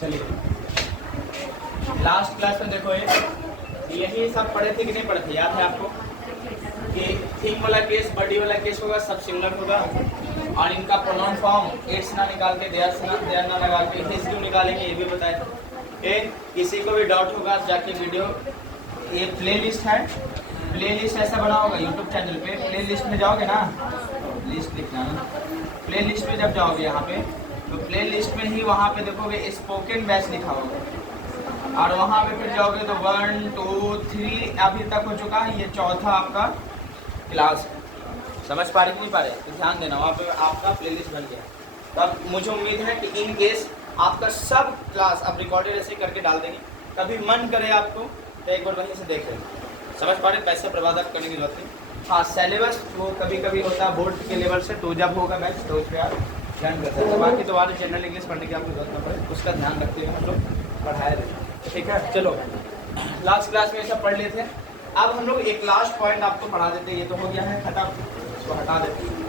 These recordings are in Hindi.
चलिए लास्ट क्लास में देखो यही सब पढ़े थे कि नहीं पढ़े थे, याद है आपको कि थिंग वाला केस बॉडी वाला केस होगा, सब सिमिलर होगा और इनका प्रोनाउन फॉर्म इट्स ना निकाल के देयर ना लगा के हिज क्यों निकालेंगे ये भी बताए। ठीक, किसी को भी डाउट होगा जाके वीडियो, ये प्लेलिस्ट है, प्लेलिस्ट ऐसा बना होगा यूट्यूब चैनल पे, प्लेलिस्ट में जाओगे ना, लिस्ट लिखना है, प्लेलिस्ट में जब जाओगे यहाँ पे तो प्लेलिस्ट में ही वहाँ पे देखोगे स्पोकन बैच लिखा होगा और वहाँ पे फिर जाओगे तो 1 2 3 अभी तक हो चुका है, ये चौथा आपका क्लास है। समझ पा रहे कि नहीं पा रहे, तो ध्यान देना वहाँ पे आपका प्लेलिस्ट बन गया। तब मुझे उम्मीद है कि इन केस आपका सब क्लास आप रिकॉर्डेड ऐसे करके डाल देंगे, कभी मन करे आपको तो एक बार वहीं से देख लेंगे। समझ पा रहे, पैसे बर्बाद आप करने की जरूरत नहीं। हाँ, सिलेबस वो कभी कभी होता है बोर्ड के लेवल से, तो जब होगा बैच तो उस पर आप ध्यान कर सकते हैं। बाकी तो बाहर जनरल इंग्लिश पढ़ने की आपको जरूरत ना पड़े, उसका ध्यान रखते हुए हम लोग पढ़ाए रहे। ठीक है, चलो लास्ट क्लास में ये सब पढ़ लेते हैं। अब हम लोग एक लास्ट पॉइंट आपको पढ़ा देते हैं, ये तो हो गया है खत्म, इसको हटा देते हैं।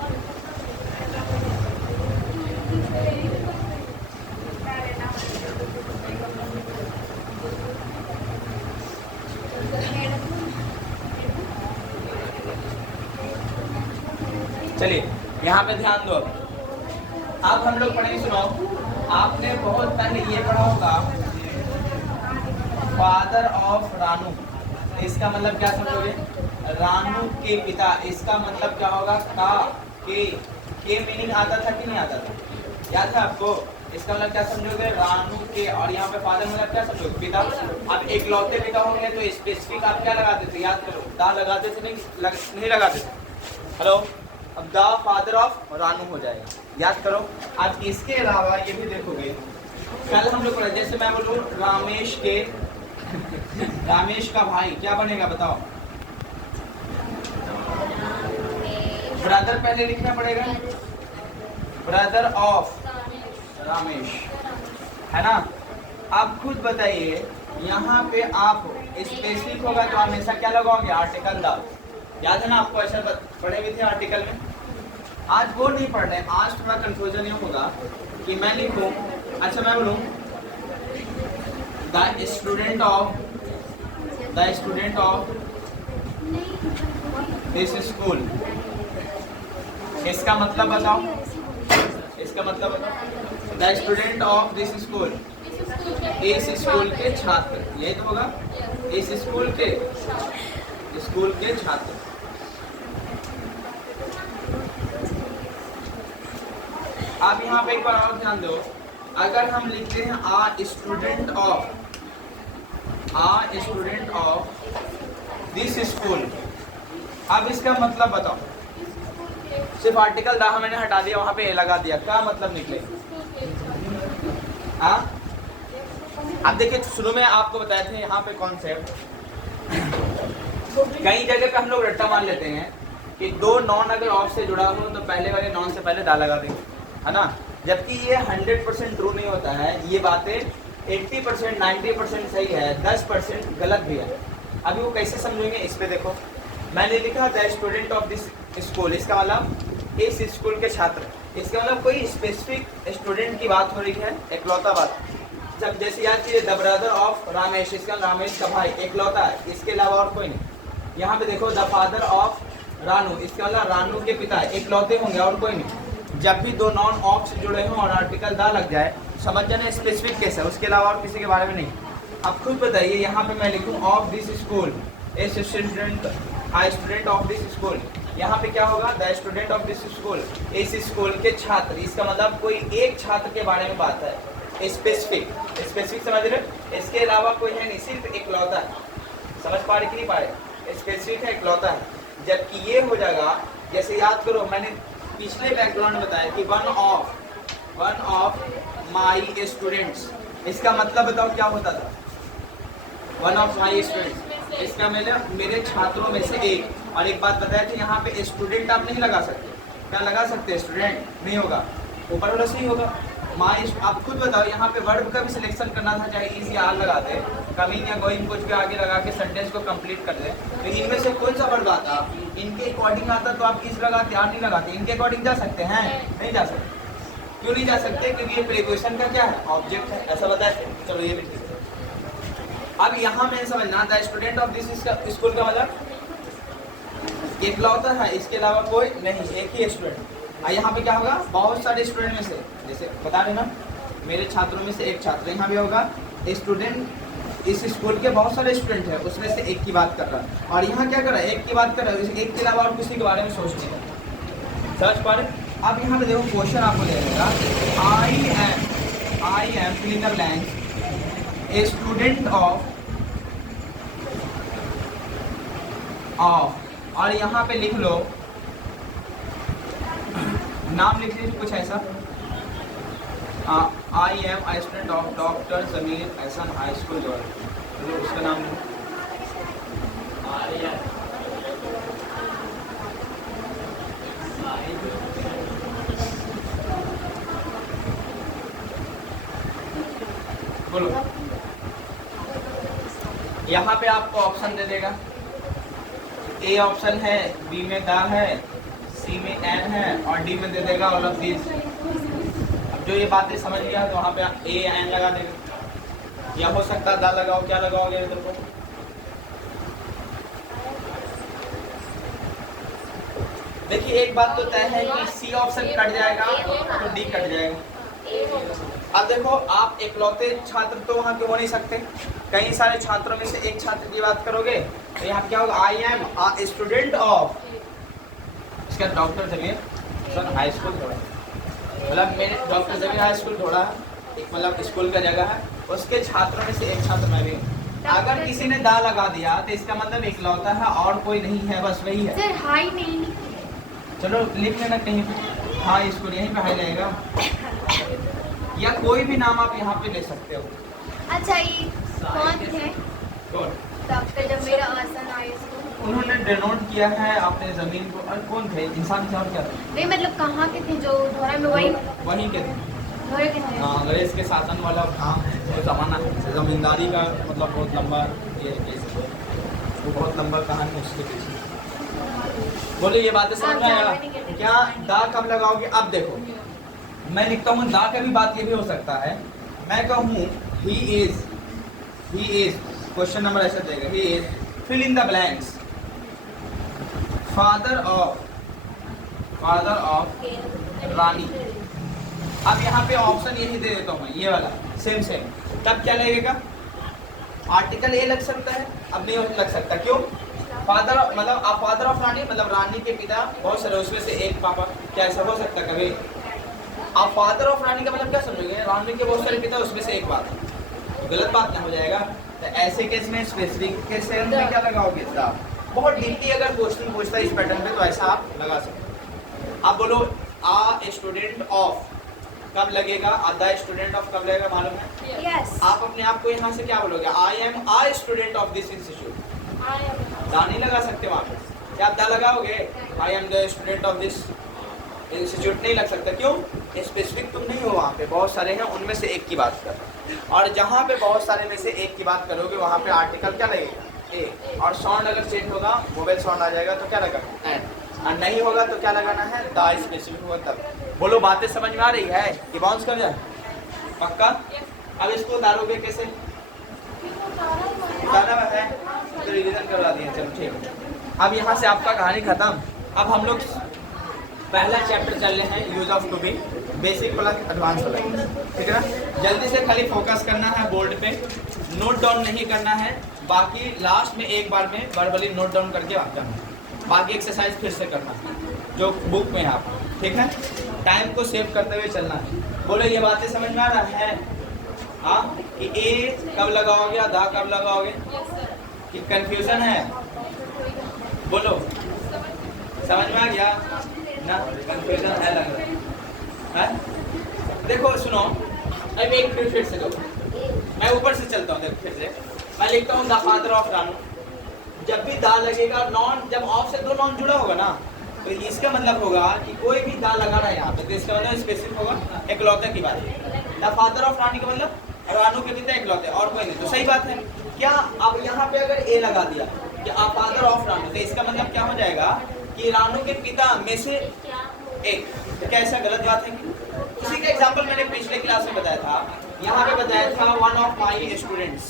चलिए यहाँ पे ध्यान दो। अब हम लोग पढ़ेंगे, सुनो, आपने बहुत पहले ये पढ़ा होगा फादर ऑफ रानू, इसका मतलब क्या समझोगे, रानू के पिता, इसका मतलब क्या होगा, का के मीनिंग आता था कि नहीं आता था, याद था आपको, इसका मतलब क्या समझोगे, रानू के, और यहाँ पे फादर मतलब क्या समझोगे, पिता। अब इकलौते पिता होंगे तो स्पेसिफिक आप क्या लगाते थे, याद करो, दा लगाते थे, नहीं लगाते थे, हेलो, अब द फादर ऑफ रानू हो जाएगा, याद करो। आज इसके अलावा ये भी देखोगे, कल हम लोग पढ़े, जैसे मैं बोलूँ रामेश का भाई क्या बनेगा बताओ, ब्रदर पहले लिखना पड़ेगा, ब्रदर ऑफ रामेश, है ना। आप खुद बताइए, यहाँ पे आप स्पेसिफिक होगा तो हमेशा क्या लगाओगे, आर्टिकल द, याद है ना आपको, ऐसा पढ़े भी थे आर्टिकल में। आज वो नहीं पढ़ रहे, आज थोड़ा कंफ्यूजन ये होगा कि मैं लिखूं, अच्छा मैं बोलूं the student of this school, इसका मतलब बताओ, इसका मतलब बताओ, the student of this school, इस स्कूल के छात्र, यही तो होगा, इस स्कूल के छात्र। आप यहाँ पे एक बार और ध्यान दो, अगर हम लिखते हैं आ स्टूडेंट ऑफ दिस स्कूल, अब इसका मतलब बताओ, सिर्फ आर्टिकल दा मैंने हटा दिया, वहां पे ए लगा दिया, क्या मतलब निकले। हाँ, अब देखिए शुरू में आपको बताए थे यहाँ पे कॉन्सेप्ट, कई जगह पे हम लोग रट्टा मान लेते हैं कि दो नॉन अगर ऑफ से जुड़ा हो तो पहले वाले नॉन से पहले दा लगा देंगे, है ना, जबकि ये 100% ट्रू नहीं होता है, ये बातें 80% 90% सही है, 10% गलत भी है। अभी वो कैसे समझेंगे, इस पे देखो, मैंने लिखा the student of this school, इसका मतलब इस स्कूल के छात्र, इसका मतलब कोई स्पेसिफिक स्टूडेंट की बात हो रही है, एकलौता बात। जब जैसे याद कीजिए द ब्रदर ऑफ रामेश, इसका रामेश का भाई एकलौता है, इसके अलावा और कोई नहीं। यहाँ पे देखो द फादर ऑफ रानू, इसका मतलब रानू के पिता एकलौते होंगे और कोई नहीं। जब भी दो नॉन ऑफ से जुड़े हों और आर्टिकल दा लग जाए, समझ जाना स्पेसिफिक केस है, उसके अलावा और किसी के बारे में नहीं। अब खुद बताइए, यहाँ पे मैं लिखूँ of this school, student of this school, यहाँ पे क्या होगा, the student of this school, इस स्कूल के छात्र, इसका मतलब कोई एक छात्र के बारे में बात है, स्पेसिफिक समझ रहे, इसके अलावा कोई है नहीं, सिर्फ इकलौता है। समझ पा रहे कि नहीं पा रहे, स्पेसिफिक है, इकलौता है। जबकि ये हो जाएगा, जैसे याद करो मैंने पिछले बैकग्राउंड में बताया कि वन ऑफ माई स्टूडेंट्स, इसका मतलब बताओ क्या होता था, वन ऑफ माई स्टूडेंट्स, इसका मेरे छात्रों में से एक। और एक बात बताया थी, यहाँ पे स्टूडेंट आप नहीं लगा सकते, क्या लगा सकते, स्टूडेंट नहीं होगा, ऊपर वाला सही होगा। माई, आप खुद बताओ, यहाँ पे वर्ब का भी सिलेक्शन करना था, चाहे इज या आर लगा दे, कमिंग या गोइंग कुछ भी आगे लगा के सेंटेंस को कंप्लीट कर दे, तो इनमें से कौन सा वर्ब आता, इनके अकॉर्डिंग आता तो आप इज लगाते, आर नहीं लगाते, इनके अकॉर्डिंग जा सकते हैं, नहीं जा सकते। क्यों नहीं जा सकते? क्योंकि ये प्रीपोजिशन का क्या है? ऑब्जेक्ट है, ऐसा बताए। चलो ये भी ठीक है। अब यहाँ में समझना था स्टूडेंट ऑफ दिस स्कूल का मतलब इकलौता है, इसके अलावा कोई नहीं, एक ही स्टूडेंट। और यहाँ पे क्या होगा? बहुत सारे स्टूडेंट में से, जैसे बता रहे ना मेरे छात्रों में से एक छात्र, यहाँ भी होगा स्टूडेंट, इस स्कूल के बहुत सारे स्टूडेंट हैं उसमें से एक की बात कर रहा है। और यहाँ क्या कर रहा है? एक की बात कर रहा है, एक के अलावा और किसी के बारे में सोच नहीं रहा। सर्च पर अब यहाँ पे देखो क्वेश्चन आपको दे देगा, I am fill in the blank a student of, और यहाँ पे लिख लो नाम, लिख लीजिए कुछ ऐसा, I am I student of doctor Zameer Ehsan high school जो उसका नाम बोलो। यहाँ पे आपको ऑप्शन दे देगा, ए ऑप्शन है, बी में दा है, सी में एन है, और डी में दे देगा ऑल ऑफ दिस। अब जो ये बातें समझ लिया तो वहाँ पे ए एन लगा देगा, या हो सकता है दा लगाओ, क्या लगाओगे इधर को? देखिए एक बात तो तय है कि सी ऑप्शन कट जाएगा तो डी कट जाएगा। अब देखो आप इकलौते छात्र तो वहाँ के हो नहीं सकते, कई सारे छात्रों में से एक छात्र की बात करोगे तो यहाँ क्या होगा? I am a student of, इसका डॉक्टर जमीर सर हाई स्कूल थोड़ा, मतलब मेरे डॉक्टर जमीर हाई स्कूल थोड़ा एक मतलब स्कूल का जगह है, उसके छात्रों में से एक छात्र मैं भी हूँ। अगर किसी ने दा लगा दिया तो इसका मतलब इकलौता है और कोई नहीं है, बस वही है। सर हाई नहीं, चलो लिख लेना कहीं पे हाई स्कूल, यहीं पे हाई रहेगा, या कोई भी नाम आप यहाँ पे ले सकते हो। अच्छा ये कौन थे? कौन? Doctor Zameer Ehsan high school. उन्होंने डिनोट किया है अपने जमीन को। और कौन थे? इंसान थे और क्या थे? नहीं मतलब कहाँ के थे? जो धोरा में वहीं के थे। धोरे के थे। अंग्रेज के शासन वाला काम वो जमाना है, जमींदारी का मतलब बहुत लंबा ये केस है, वो बहुत लंबा कहानी है उसके पीछे। बोले ये बातें समझ में आएगा क्या? दा कब लगाओगे? अब देखो मैं लिखता हूँ दा का भी बात ये भी हो सकता है, मैं कहूँ ही इज क्वेश्चन नंबर ऐसा देगा, he is fill in the blanks father of Rani. अब यहाँ पे ऑप्शन यही दे देता हूँ मैं, ये वाला सेम तब क्या लगेगा? आर्टिकल ए लग सकता है, अब नहीं लग सकता। क्यों? फादर मतलब फादर ऑफ रानी मतलब रानी के पिता बहुत सारे, उसमें से एक पापा, क्या ऐसा हो सकता कभी? आप फादर ऑफ रानी का मतलब क्या समझोगे? रानी के बहुत सारे पिता, उसमें से एक बात, गलत बात ना हो जाएगा। तो ऐसे केस में स्पेसिफिक केस में क्या लगाओगे? बहुत डीपली अगर क्वेश्चन पूछता है इस पैटर्न पे तो ऐसा आप लगा सकते। आप बोलो आ स्टूडेंट ऑफ कब लगेगा? द स्टूडेंट ऑफ कब लगेगा मालूम है? यस। आप अपने आप को यहाँ से क्या बोलोगे? I am a student of this institute. दा नहीं लगा सकते वहाँ पे, क्या आप दा लगाओगे? आई am the student of this institute नहीं लग सकता। क्यों? स्पेसिफिक तुम नहीं हो, वहाँ पे बहुत सारे हैं उनमें से एक की बात कर, और जहाँ पे बहुत सारे में से एक की बात करोगे वहाँ पे आर्टिकल क्या लगेगा? ए। और साउंड अगर चेंज होगा, मोबाइल साउंड आ जाएगा तो क्या लगाना? एंड। और नहीं होगा तो क्या लगाना है? दा स्पेसिफिक होगा तब। बोलो बातें समझ में आ रही है कि बाउंस कर जाए? पक्का? अब इसको उतारोगे कैसे? उतारा है तो रिवीजन करवा दिए, चलो ठीक है। अब यहाँ से आपका कहानी खत्म। अब हम लोग पहला चैप्टर चल रहे हैं, use of to be, basic plus advance वाला, ठीक है ना? जल्दी से खाली फोकस करना है बोर्ड पे, नोट डाउन नहीं करना है, बाकी लास्ट में एक बार में वर्बली नोट डाउन करके आ जाना, बाकी एक्सरसाइज फिर से करना जो बुक में है आप, ठीक है? टाइम को सेव करते हुए चलना है। बोलो ये बातें समझ में आ रहा है? हाँ, कि ए कब लगाओगे, दा कब लगाओगे, कि कंफ्यूजन है? बोलो समझ में आ गया ना? कंफ्यूजन है लग रहा है? देखो सुनो, अब एक फिर से दो, मैं ऊपर से चलता हूँ। देखो फिर से मैं लिखता हूँ द फादर ऑफ रानू। जब भी दा लगेगा, नॉन जब ऑफ से दो नॉन जुड़ा होगा ना, तो इसका मतलब होगा कि कोई भी दा लगा रहा है यहाँ पे, तो इसका मतलब स्पेसिफिक होगा, इकलौते की बात है। द फादर ऑफ रानी का मतलब रानू के पिता इकलौते, और कोई नहीं, तो सही बात है क्या? अब यहाँ पे अगर ए लगा दिया कि आप फादर ऑफ रानू, तो इसका मतलब क्या हो जाएगा कि रानू के पिता में से एक, तो क्या ऐसा गलत बात है? उसी का एग्जांपल मैंने पिछले क्लास में बताया था। यहाँ पे बताया था one of my students.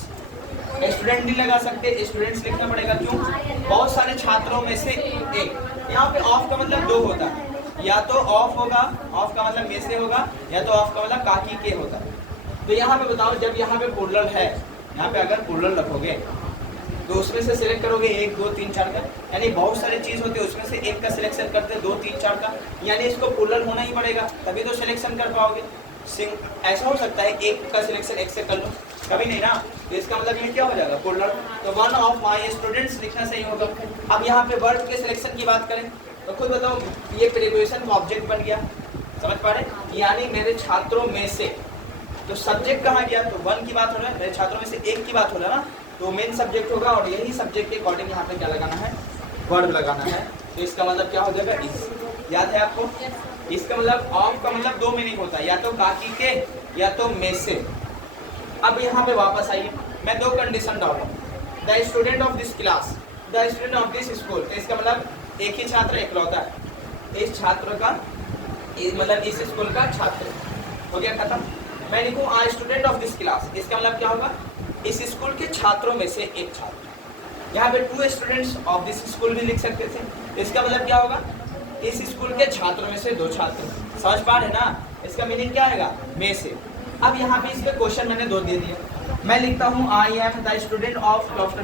Student नहीं लगा सकते, स्टूडेंट्स लिखना पड़ेगा। क्यों? बहुत सारे छात्रों में से एक। यहाँ पे ऑफ का मतलब दो होता है, या तो ऑफ होगा, ऑफ का मतलब में से होगा, या तो ऑफ का मतलब काकी के होता है। तो यहाँ पे बताओ, जब यहाँ पे प्लूरल है, यहाँ पे अगर प्लूरल रखोगे तो उसमें से सिलेक्ट करोगे 1 2 3 4 का, यानी बहुत सारी चीज होती है, उसमें से एक का सिलेक्शन करते हैं, 2 3 4 का, यानी इसको प्लूरल होना ही पड़ेगा, तभी तो सिलेक्शन कर पाओगे। ऐसा हो सकता है एक का सिलेक्शन एक से कर लो, कभी नहीं ना। तो इसका मतलब ये क्या हो जाएगा? प्लूरल। तो वन ऑफ माई स्टूडेंट्स लिखना सही होगा। अब यहाँ पे वर्ब के सिलेक्शन की बात करें तो खुद बताओ, ये प्रीपोजिशन का ऑब्जेक्ट बन गया, समझ पा रहे? यानी मेरे छात्रों में से, तो सब्जेक्ट कहाँ गया? तो वन की बात हो रहा है, मेरे छात्रों में से एक की बात हो रहा है ना, तो मेन सब्जेक्ट होगा, और यही सब्जेक्ट के अकॉर्डिंग यहाँ पे क्या लगाना है? वर्ब लगाना है। तो इसका मतलब क्या हो जाएगा? इस। याद है आपको? इसका मतलब ऑफ का मतलब दो मीनिंग होता है, या तो काकी के या तो में से। अब यहाँ पे वापस आइए, मैं दो कंडीशन डालूंगा। The student of this class, the student of this school, तो इसका मतलब एक ही छात्र इकलौता है, इस छात्र का, मतलब इस स्कूल का छात्र। हो गया खत्म। मैं लिखूँ आ स्टूडेंट ऑफ दिस क्लास, इसका मतलब क्या होगा? इस स्कूल के छात्रों में से एक छात्र। यहाँ पे 2 स्टूडेंट्स ऑफ दिस स्कूल भी लिख सकते थे, इसका मतलब क्या होगा? इस स्कूल के छात्रों में से 2 छात्र। समझ पा रहे ना? इसका मीनिंग क्या आएगा? में से। अब यहाँ पे इसके क्वेश्चन मैंने 2 दे दिए। मैं लिखता हूँ I am the student of doctor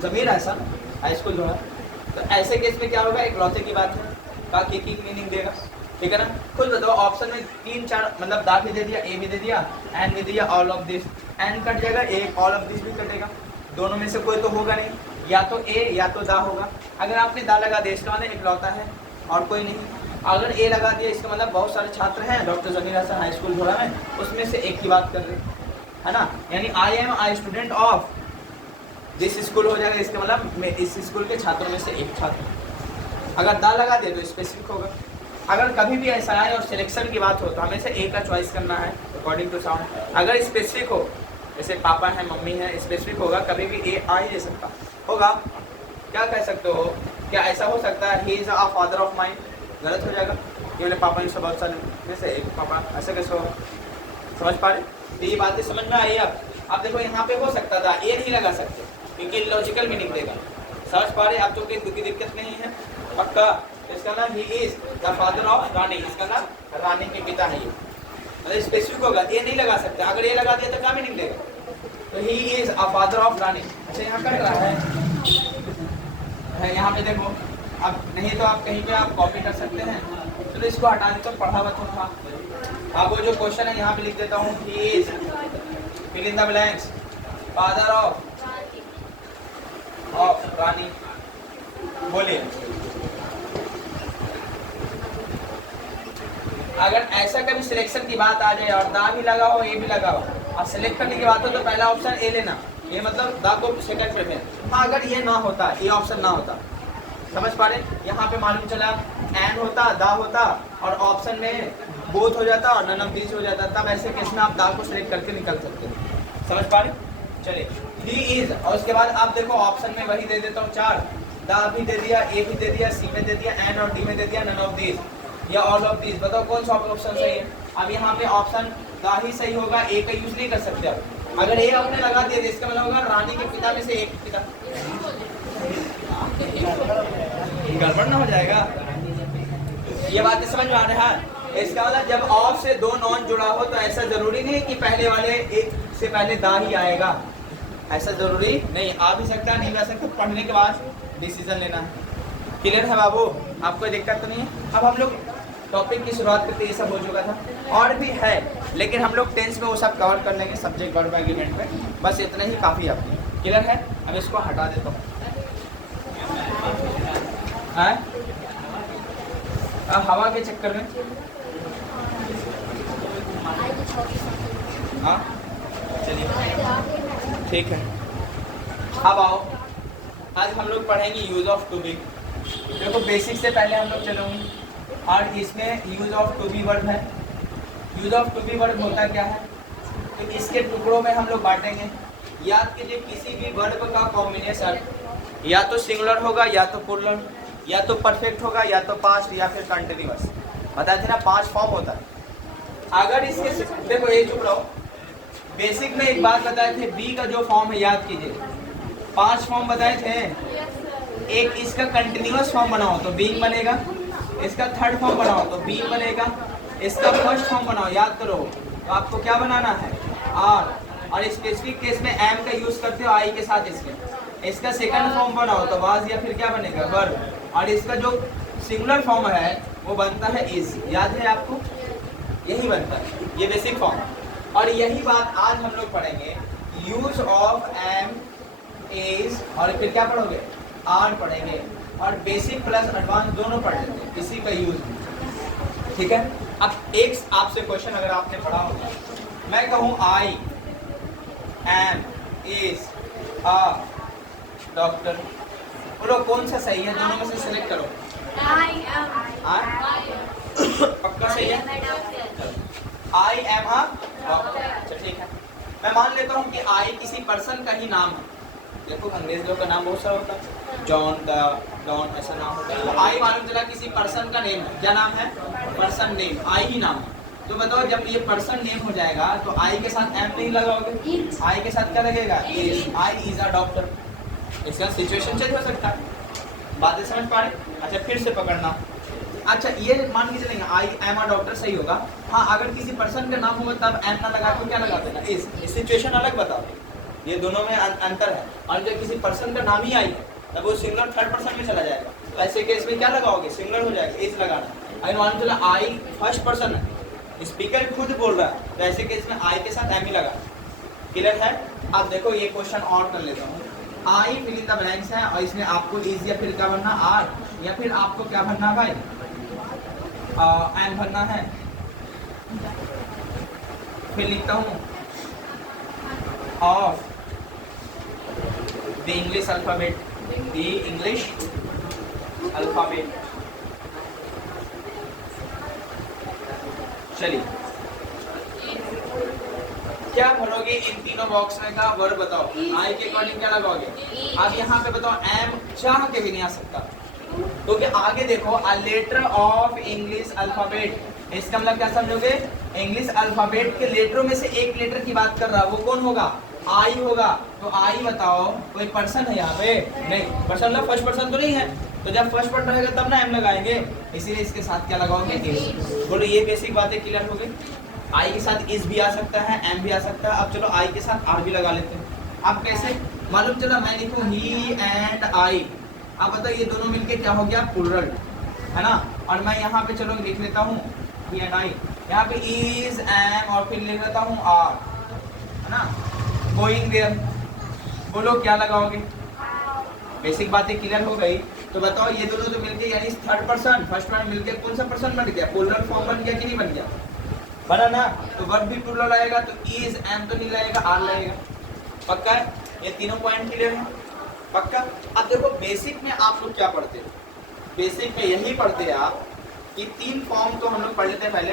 Zameer Hasan high school जो है। तो ऐसे केस में क्या होगा? एक लौते की बात है, का की मीनिंग देगा, ठीक है ना? खुद बताओ, ऑप्शन में 3 4 मतलब दा भी दे दिया, ए भी दे दिया, एन भी दिया, ऑल ऑफ दिस। एन कट जाएगा, एक ऑल ऑफ दिस भी कटेगा, दोनों में से कोई तो होगा नहीं, या तो ए या तो दा होगा। अगर आपने दा लगा दिया, इसका मतलब इकलौता है और कोई नहीं। अगर ए लगा दिया, इसका मतलब बहुत सारे छात्र हैं doctor Zameer Hasan high school झोड़ा में, उसमें से एक की बात कर रहे है ना। यानी आई am I student of this school हो जाएगा, इसका मतलब मैं इस स्कूल के छात्रों में से एक छात्र। अगर दा लगा दिया तो स्पेसिफिक होगा। अगर कभी भी ऐसा आए और सिलेक्शन की बात हो तो हमें से ए का चॉइस करना है अकॉर्डिंग टू साउंड। अगर स्पेसिफिक हो, जैसे पापा है, मम्मी है, स्पेसिफिक होगा, कभी भी ए आ ही नहीं सकता होगा। क्या कह सकते हो? क्या ऐसा हो सकता है he is a father of mind? गलत हो जाएगा। ये बोले पापा ने बहुत सारे में से एक पापा, ऐसा कैसे होगा? समझ पा रहे? तो ये बातें समझ में आई। अब देखो, यहाँ पे हो सकता था ए नहीं लगा सकते क्योंकि लॉजिकल मीनिंग देगा। समझ पा रहे? आप तो कोई दिक्कत नहीं है पक्का। इसका नाम he is the father of Rani, इसका नाम रानी के पिता है। ये मतलब स्पेसिफिक होगा, ये नहीं लगा सकते। अगर ये लगा दिया तो क्या मीनिंग देगा? तो he is a father of Rani. अच्छा, यहाँ कर रहा है यहाँ पे देखो। अब नहीं तो आप कहीं पे आप कॉपी कर सकते हैं। चलो तो इसको हटा देता हूँ, पढ़ा हुआ था। अब वो जो क्वेश्चन है यहाँ पे लिख देता हूँ, he is fill in the blanks father of Rani. बोलिए, अगर ऐसा कभी सिलेक्शन की बात आ जाए और दा भी लगा हो, ए भी लगा हो, और सिलेक्ट करने की बात हो तो पहला ऑप्शन ए लेना, ये मतलब दा को सेकंड प्रेफरेंस। हाँ, अगर ये ना होता, ये ऑप्शन ना होता, समझ पा रहे? यहाँ पे मालूम चला एन होता, दा होता, और ऑप्शन में बोथ हो जाता और नन ऑफ दीज हो जाता, तब ऐसे केस में आप दा को सिलेक्ट करके निकल सकते। समझ पा रहे? चलिए, ही इज, और उसके बाद आप देखो ऑप्शन में वही दे देता हूँ 4, दा भी दे दिया, ए भी दे दिया, सी में दे दिया, एन और डी में दे दिया, नन ऑफ दीज या ऑल ऑफ दीज। बताओ कौन सा ऑप्शन सही है? अब यहाँ पे ऑप्शन दा ही सही होगा, ए का यूज नहीं कर सकते आप। अगर ए आपने लगा दिया तो इसका मतलब होगा रानी के पिता में से एक पिता। गड़बड़ ना हो जाएगा? ये बातें समझ में आ रहा है? इसका मतलब जब ऑफ से 2 नॉन जुड़ा हो तो ऐसा जरूरी नहीं कि पहले वाले एक से पहले दा ही आएगा, ऐसा जरूरी नहीं। आ भी सकता है, नहीं भी आ सकता, पढ़ने के बाद डिसीजन लेना है। क्लियर है बाबू? आपको कोई दिक्कत तो नहीं है? अब हम लोग टॉपिक की शुरुआत करते, ये सब हो चुका था, और भी है लेकिन हम लोग टेंस में वो सब कवर कर लेंगे सब्जेक्ट वर्ब एग्रीमेंट में, बस इतना ही काफ़ी आपको। क्लियर है? अब इसको हटा देता हूँ। हवा के चक्कर में हाँ, चलिए ठीक है। अब आओ, आज हम लोग पढ़ेंगे यूज ऑफ टू बी। देखो बेसिक से पहले हम लोग चलेंगे, और इसमें use of to be verb है। Use of to be verb होता क्या है, तो इसके टुकड़ों में हम लोग बांटेंगे। याद कीजिए, किसी भी वर्ब का कॉम्बिनेशन या तो सिंगुलर होगा, या तो प्लूरल, या तो परफेक्ट होगा, या तो पास्ट, या फिर कंटिन्यूअस। बताए थे ना 5 फॉर्म होता है। अगर इसके देखो ये चुप रहो, बेसिक में एक बात बताए थे, बी का जो फॉर्म है याद कीजिए, 5 फॉर्म बताए थे। एक इसका कंटिन्यूअस फॉर्म बनाओ तो बीइंग बनेगा, इसका थर्ड फॉर्म बनाओ तो बीइंग बनेगा, इसका फर्स्ट फॉर्म बनाओ याद करो तो आपको क्या बनाना है आर, और स्पेसिफिक केस में एम का यूज करते हो आई के साथ इसमें। इसका सेकंड फॉर्म बनाओ तो वाज या फिर क्या बनेगा वर्ब, और इसका जो सिंगुलर फॉर्म है वो बनता है इज। याद है आपको, यही बनता है ये बेसिक फॉर्म। और यही बात आज हम लोग पढ़ेंगे, यूज ऑफ एम इज, और फिर क्या पढ़ोगे आर पढ़ेंगे, और बेसिक प्लस एडवांस दोनों पढ़ लेते हैं इसी का यूज। ठीक है, अब एक आपसे क्वेश्चन अगर आपने पढ़ा होगा, मैं कहूँ I am is a doctor, बोलो कौन सा सही है, दोनों में से सिलेक्ट करो। पक्का सही है, आई एम अ डॉक्टर। अच्छा ठीक है, मैं मान लेता हूँ कि आई किसी पर्सन का ही नाम है। देखो अंग्रेज लोग का नाम बहुत सारा होता है, जॉन का डॉन ऐसा नाम होता है, तो आई मालूम चला किसी पर्सन का नेम है। क्या नाम है, पर्सन नेम, आई ही नाम है। तो बताओ जब ये पर्सन नेम हो जाएगा तो आई के साथ एम नहीं लगाओगे, आई के साथ क्या लगेगा is, I is a doctor. इसका सिचुएशन चेंज हो सकता है, बातें समझ पा रहे। अच्छा फिर से पकड़ना, अच्छा ये मान के चलेंगे आई एम अ डॉक्टर सही होगा। हाँ अगर किसी पर्सन का नाम होगा तब एम ना लगा तो क्या लगा देना इज, सिचुएशन अलग बताओ, ये दोनों में अंतर है। और जब किसी पर्सन का नाम ही आई तब वो सिंगुलर थर्ड पर्सन में चला जाएगा, तो ऐसे केस में क्या लगाओगे सिंगुलर हो जाएगा, इज लगाना। अगर मान चला आई फर्स्ट पर्सन है, स्पीकर खुद बोल रहा है, तो ऐसे केस में आई के साथ एम ही लगा। क्लियर है। अब देखो ये क्वेश्चन और कर लेता हूँ, I fill in the blanks है, और इसमें आपको इज या फिर क्या भरना आर, या फिर आपको क्या भरना भाई एम भरना है। फिर लिखता हूँ of the English alphabet, the English alphabet. चलिए क्या भरोगे इन तीनों बॉक्स में का वर्ड बताओ, आई के अकॉर्डिंग क्या लगाओगे। अब यहाँ पे बताओ एम चाह के भी नहीं आ सकता, क्योंकि आगे देखो a letter of English alphabet, इसका मतलब क्या समझोगे, इंग्लिश अल्फाबेट के लेटरों में से एक लेटर की बात कर रहा है, वो कौन होगा आई होगा। तो आई बताओ कोई पर्सन है यहाँ पे, नहीं पर्सन मतलब फर्स्ट पर्सन तो नहीं है, तो जब फर्स्ट पर्सन रहेगा तब ना एम लगाएंगे, इसीलिए इसके साथ क्या लगाओगे इज। बोलो ये बेसिक बातें क्लियर हो गई। आई के साथ इज भी आ सकता है, एम भी आ सकता है। अब चलो आई के साथ आर भी लगा लेते हैं। अब कैसे मालूम चला, मैं लिखूं ही एंड आई, अब बताओ ये दोनों मिलके क्या हो गया प्लूरल है ना। और मैं यहाँ पे चलो लिख लेता हूँ ही एंड आई, यहाँ पे इज एम और फिर लिख लेता हूँ आर है ना, गोइंग देयर। बोलो क्या लगाओगे, बेसिक बातें क्लियर हो गई। तो बताओ ये दोनों जो मिलके यानी थर्ड पर्सन फर्स्ट पर्सन मिलके कौन सा पर्सन बन गया, प्लूरल फॉर्म बन गया कि नहीं बन गया, बना ना। तो वर्ब भी प्लूरल आएगा, तो इज एम तो नहीं लगेगा आर लगेगा। पक्का है, ये तीनों पॉइंट क्लियर है पक्का। अब देखो बेसिक में आप लोग क्या पढ़ते हो, बेसिक में यही पढ़ते हैं आप कि 3 फॉर्म तो हम लोग पढ़ लेते हैं पहले,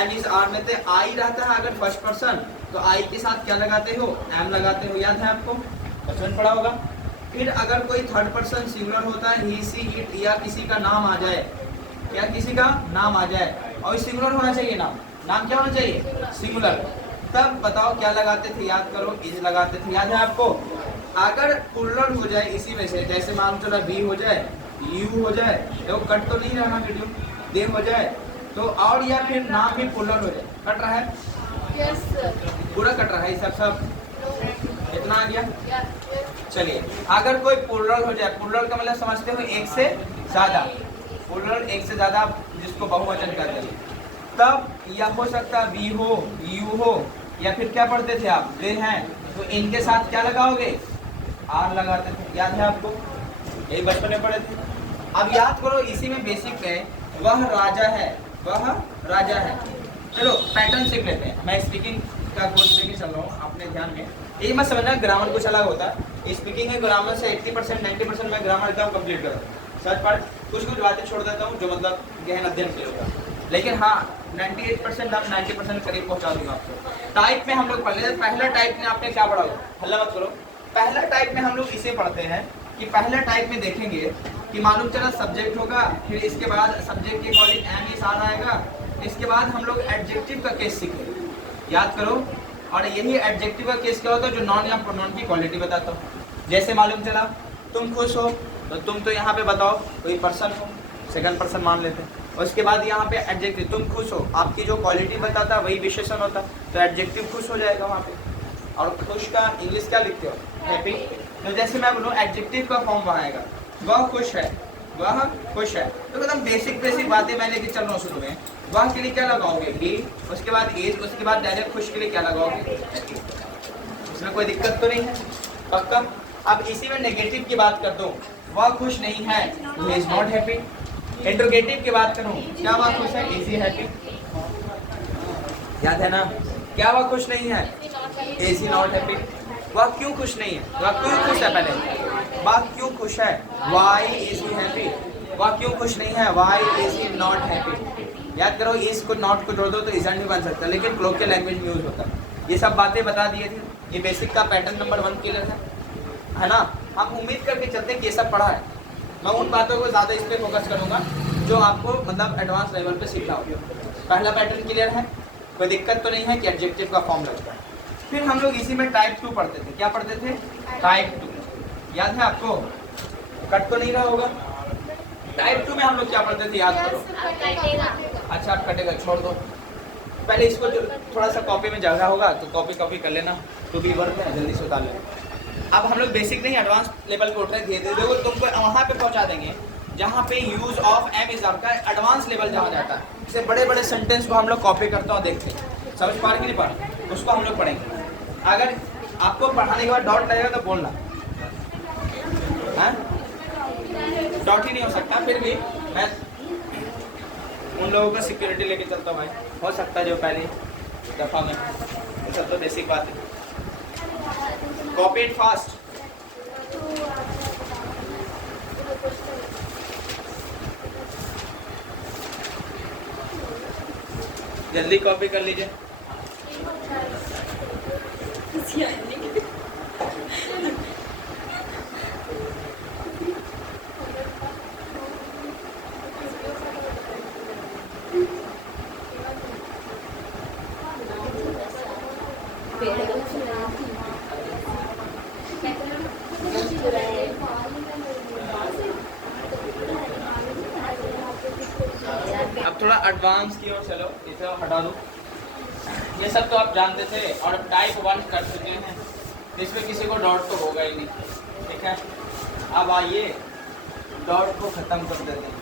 एम इज आर में थे, आई रहता है अगर फर्स्ट पर्सन तो आई के साथ क्या लगाते हो एम लगाते हो, याद है आपको बचपन पढ़ा होगा। फिर अगर कोई थर्ड पर्सन सिंगुलर होता है, ही सी इट या किसी का नाम आ जाए, या किसी का नाम आ जाए और सिंगुलर होना चाहिए, नाम क्या होना चाहिए सिंगुलर, तब बताओ क्या लगाते थे, याद करो इज लगाते थे, याद है आपको। अगर प्लूरल हो जाए इसी में से, जैसे मान चलो बी हो जाए, यू हो जाए, तो कट तो नहीं रहना वीडियो, दे हो जाए तो, और या फिर नाम भी प्लूरल हो जाए, कट रहा है यस पूरा कट रहा है सब इतना आ गया। चलिए अगर कोई प्लूरल हो जाए, प्लूरल का मतलब समझते हो एक से ज्यादा, प्लूरल एक से ज्यादा जिसको बहुवचन कहते हैं, तब या हो सकता है बी हो यू हो, या फिर क्या पढ़ते थे आप दे हैं, तो इनके साथ क्या लगाओगे आर लगाते थे, याद है आपको, यही बचपन में पढ़े थे। अब याद करो इसी में बेसिक है, वह राजा है, वह राजा है। चलो पैटर्न सीख लेते हैं, मैं स्पीकिंग का कोर्स लेके चल रहा हूँ अपने ध्यान में, ये मत समझना ग्रामर कुछ अलग होता है, स्पीकिंग है ग्रामर से 80% 90% मैं ग्रामर एकदम कंप्लीट कर रहा हूँ, सच पढ़ कुछ बातें छोड़ देता हूँ जो मतलब गहन अध्ययन के लिए होगा, लेकिन हाँ 98% हम 90% करीब पहुँचा दूंगा आपको। टाइप में हम लोग पढ़ लेते हैं, पहला टाइप में आपने क्या पढ़ा होगा, हल्ला मत करो, पहला टाइप में हम लोग इसे पढ़ते हैं कि पहले टाइप में देखेंगे कि मालूम चला सब्जेक्ट होगा, फिर इसके बाद सब्जेक्ट के अकॉर्डिंग एम इज आर आएगा, इसके बाद हम लोग एडजेक्टिव का केस सीखेंगे, याद करो। और यही एडजेक्टिव का केस क्या होता है, जो नॉन या प्रोनाउन की क्वालिटी बताता हूँ। जैसे मालूम चला तुम खुश हो, तो तुम तो यहाँ पे बताओ कोई पर्सन हो, सेकंड पर्सन मान लेते हैं। और उसके बाद यहाँ पे एडजेक्टिव, तुम खुश हो, आपकी जो क्वालिटी बताता वही विशेषण होता, तो एडजेक्टिव खुश हो जाएगा वहाँ पे। और खुश का इंग्लिश क्या लिखते हो, हैप्पी। तो जैसे मैं बोलूँ एडजेक्टिव का फॉर्म वहाँ आएगा, वह खुश है, वह खुश है। तो एकदम बेसिक बेसिक बातें मैं लेके चल रहा हूँ शुरू में। वह के लिए क्या लगाओगे, ही, उसके बाद इज, उसके बाद डायरेक्ट खुश के लिए क्या लगाओगे, उसमें कोई दिक्कत तो नहीं है, पक्का। अब इसी में नेगेटिव की बात कर दो, वह खुश नहीं है, he is not happy. Interrogative की बात करूं, क्या वह खुश है, इज ही हैप्पी, याद है ना। क्या वह खुश नहीं है, इज ही नॉट हैप्पी। वह क्यों खुश नहीं है, वह क्यों खुश है, पहले वह क्यों खुश है, व्हाई इज ही हैप्पी। वह क्यों खुश नहीं है, why is he not happy. याद करो, इस को नॉट को जोड़ दो तो इजंट भी बन सकता है, लेकिन क्लोकियल लैंग्वेज में यूज होता है। ये सब बातें बता दिए थे, ये बेसिक का पैटर्न नंबर 1 क्लियर है ना। हम उम्मीद करके चलते हैं कि ये सब पढ़ा है। मैं उन बातों को ज़्यादा इस पर फोकस करूँगा जो आपको मतलब एडवांस लेवल पे सीखना होगा। पहला पैटर्न क्लियर है, कोई दिक्कत तो नहीं है कि एडजेक्टिव का फॉर्म लगता है। फिर हम लोग इसी में टाइप 2 पढ़ते थे, क्या पढ़ते थे, टाइप 2, याद है आपको, कट तो नहीं रहा होगा। टाइप 2 में हम लोग क्या पढ़ते थे, याद करो। अच्छा आप कटेगा, छोड़ दो, पहले इसको जो थोड़ा सा कॉपी में जगह होगा तो कॉपी कर लेना, तो भी वर्क है, जल्दी से उतार लेना। अब हम लोग बेसिक नहीं एडवांस लेवल पे उठ रहे, धीरे धीरे देखो तुमको वहाँ पे पहुँचा देंगे जहाँ पे यूज ऑफ एम इज आपका एडवांस लेवल जहाँ जाता है। जैसे बड़े बड़े सेंटेंस को हम लोग कॉपी करते हैं और देखते हैं, समझ पा रहे कि नहीं पा रहे, उसको हम लोग पढ़ेंगे। अगर आपको पढ़ाने के बाद डॉट लगेगा तो बोलना, डॉट ही नहीं हो सकता, फिर भी मैं उन लोगों का सिक्योरिटी लेके चलता हूँ भाई, हो सकता है जो पहली दफ़ा में, ये सब तो बेसिक बात है। Copy it fast. जल्दी कॉपी कर लीजिए। अब थोड़ा एडवांस की ओर चलो, इसे हटा दो। ये सब तो आप जानते थे और टाइप 1 कर चुके हैं, इसमें किसी को डॉट तो होगा ही नहीं, ठीक है। अब आइए डॉट को ख़त्म कर देते हैं।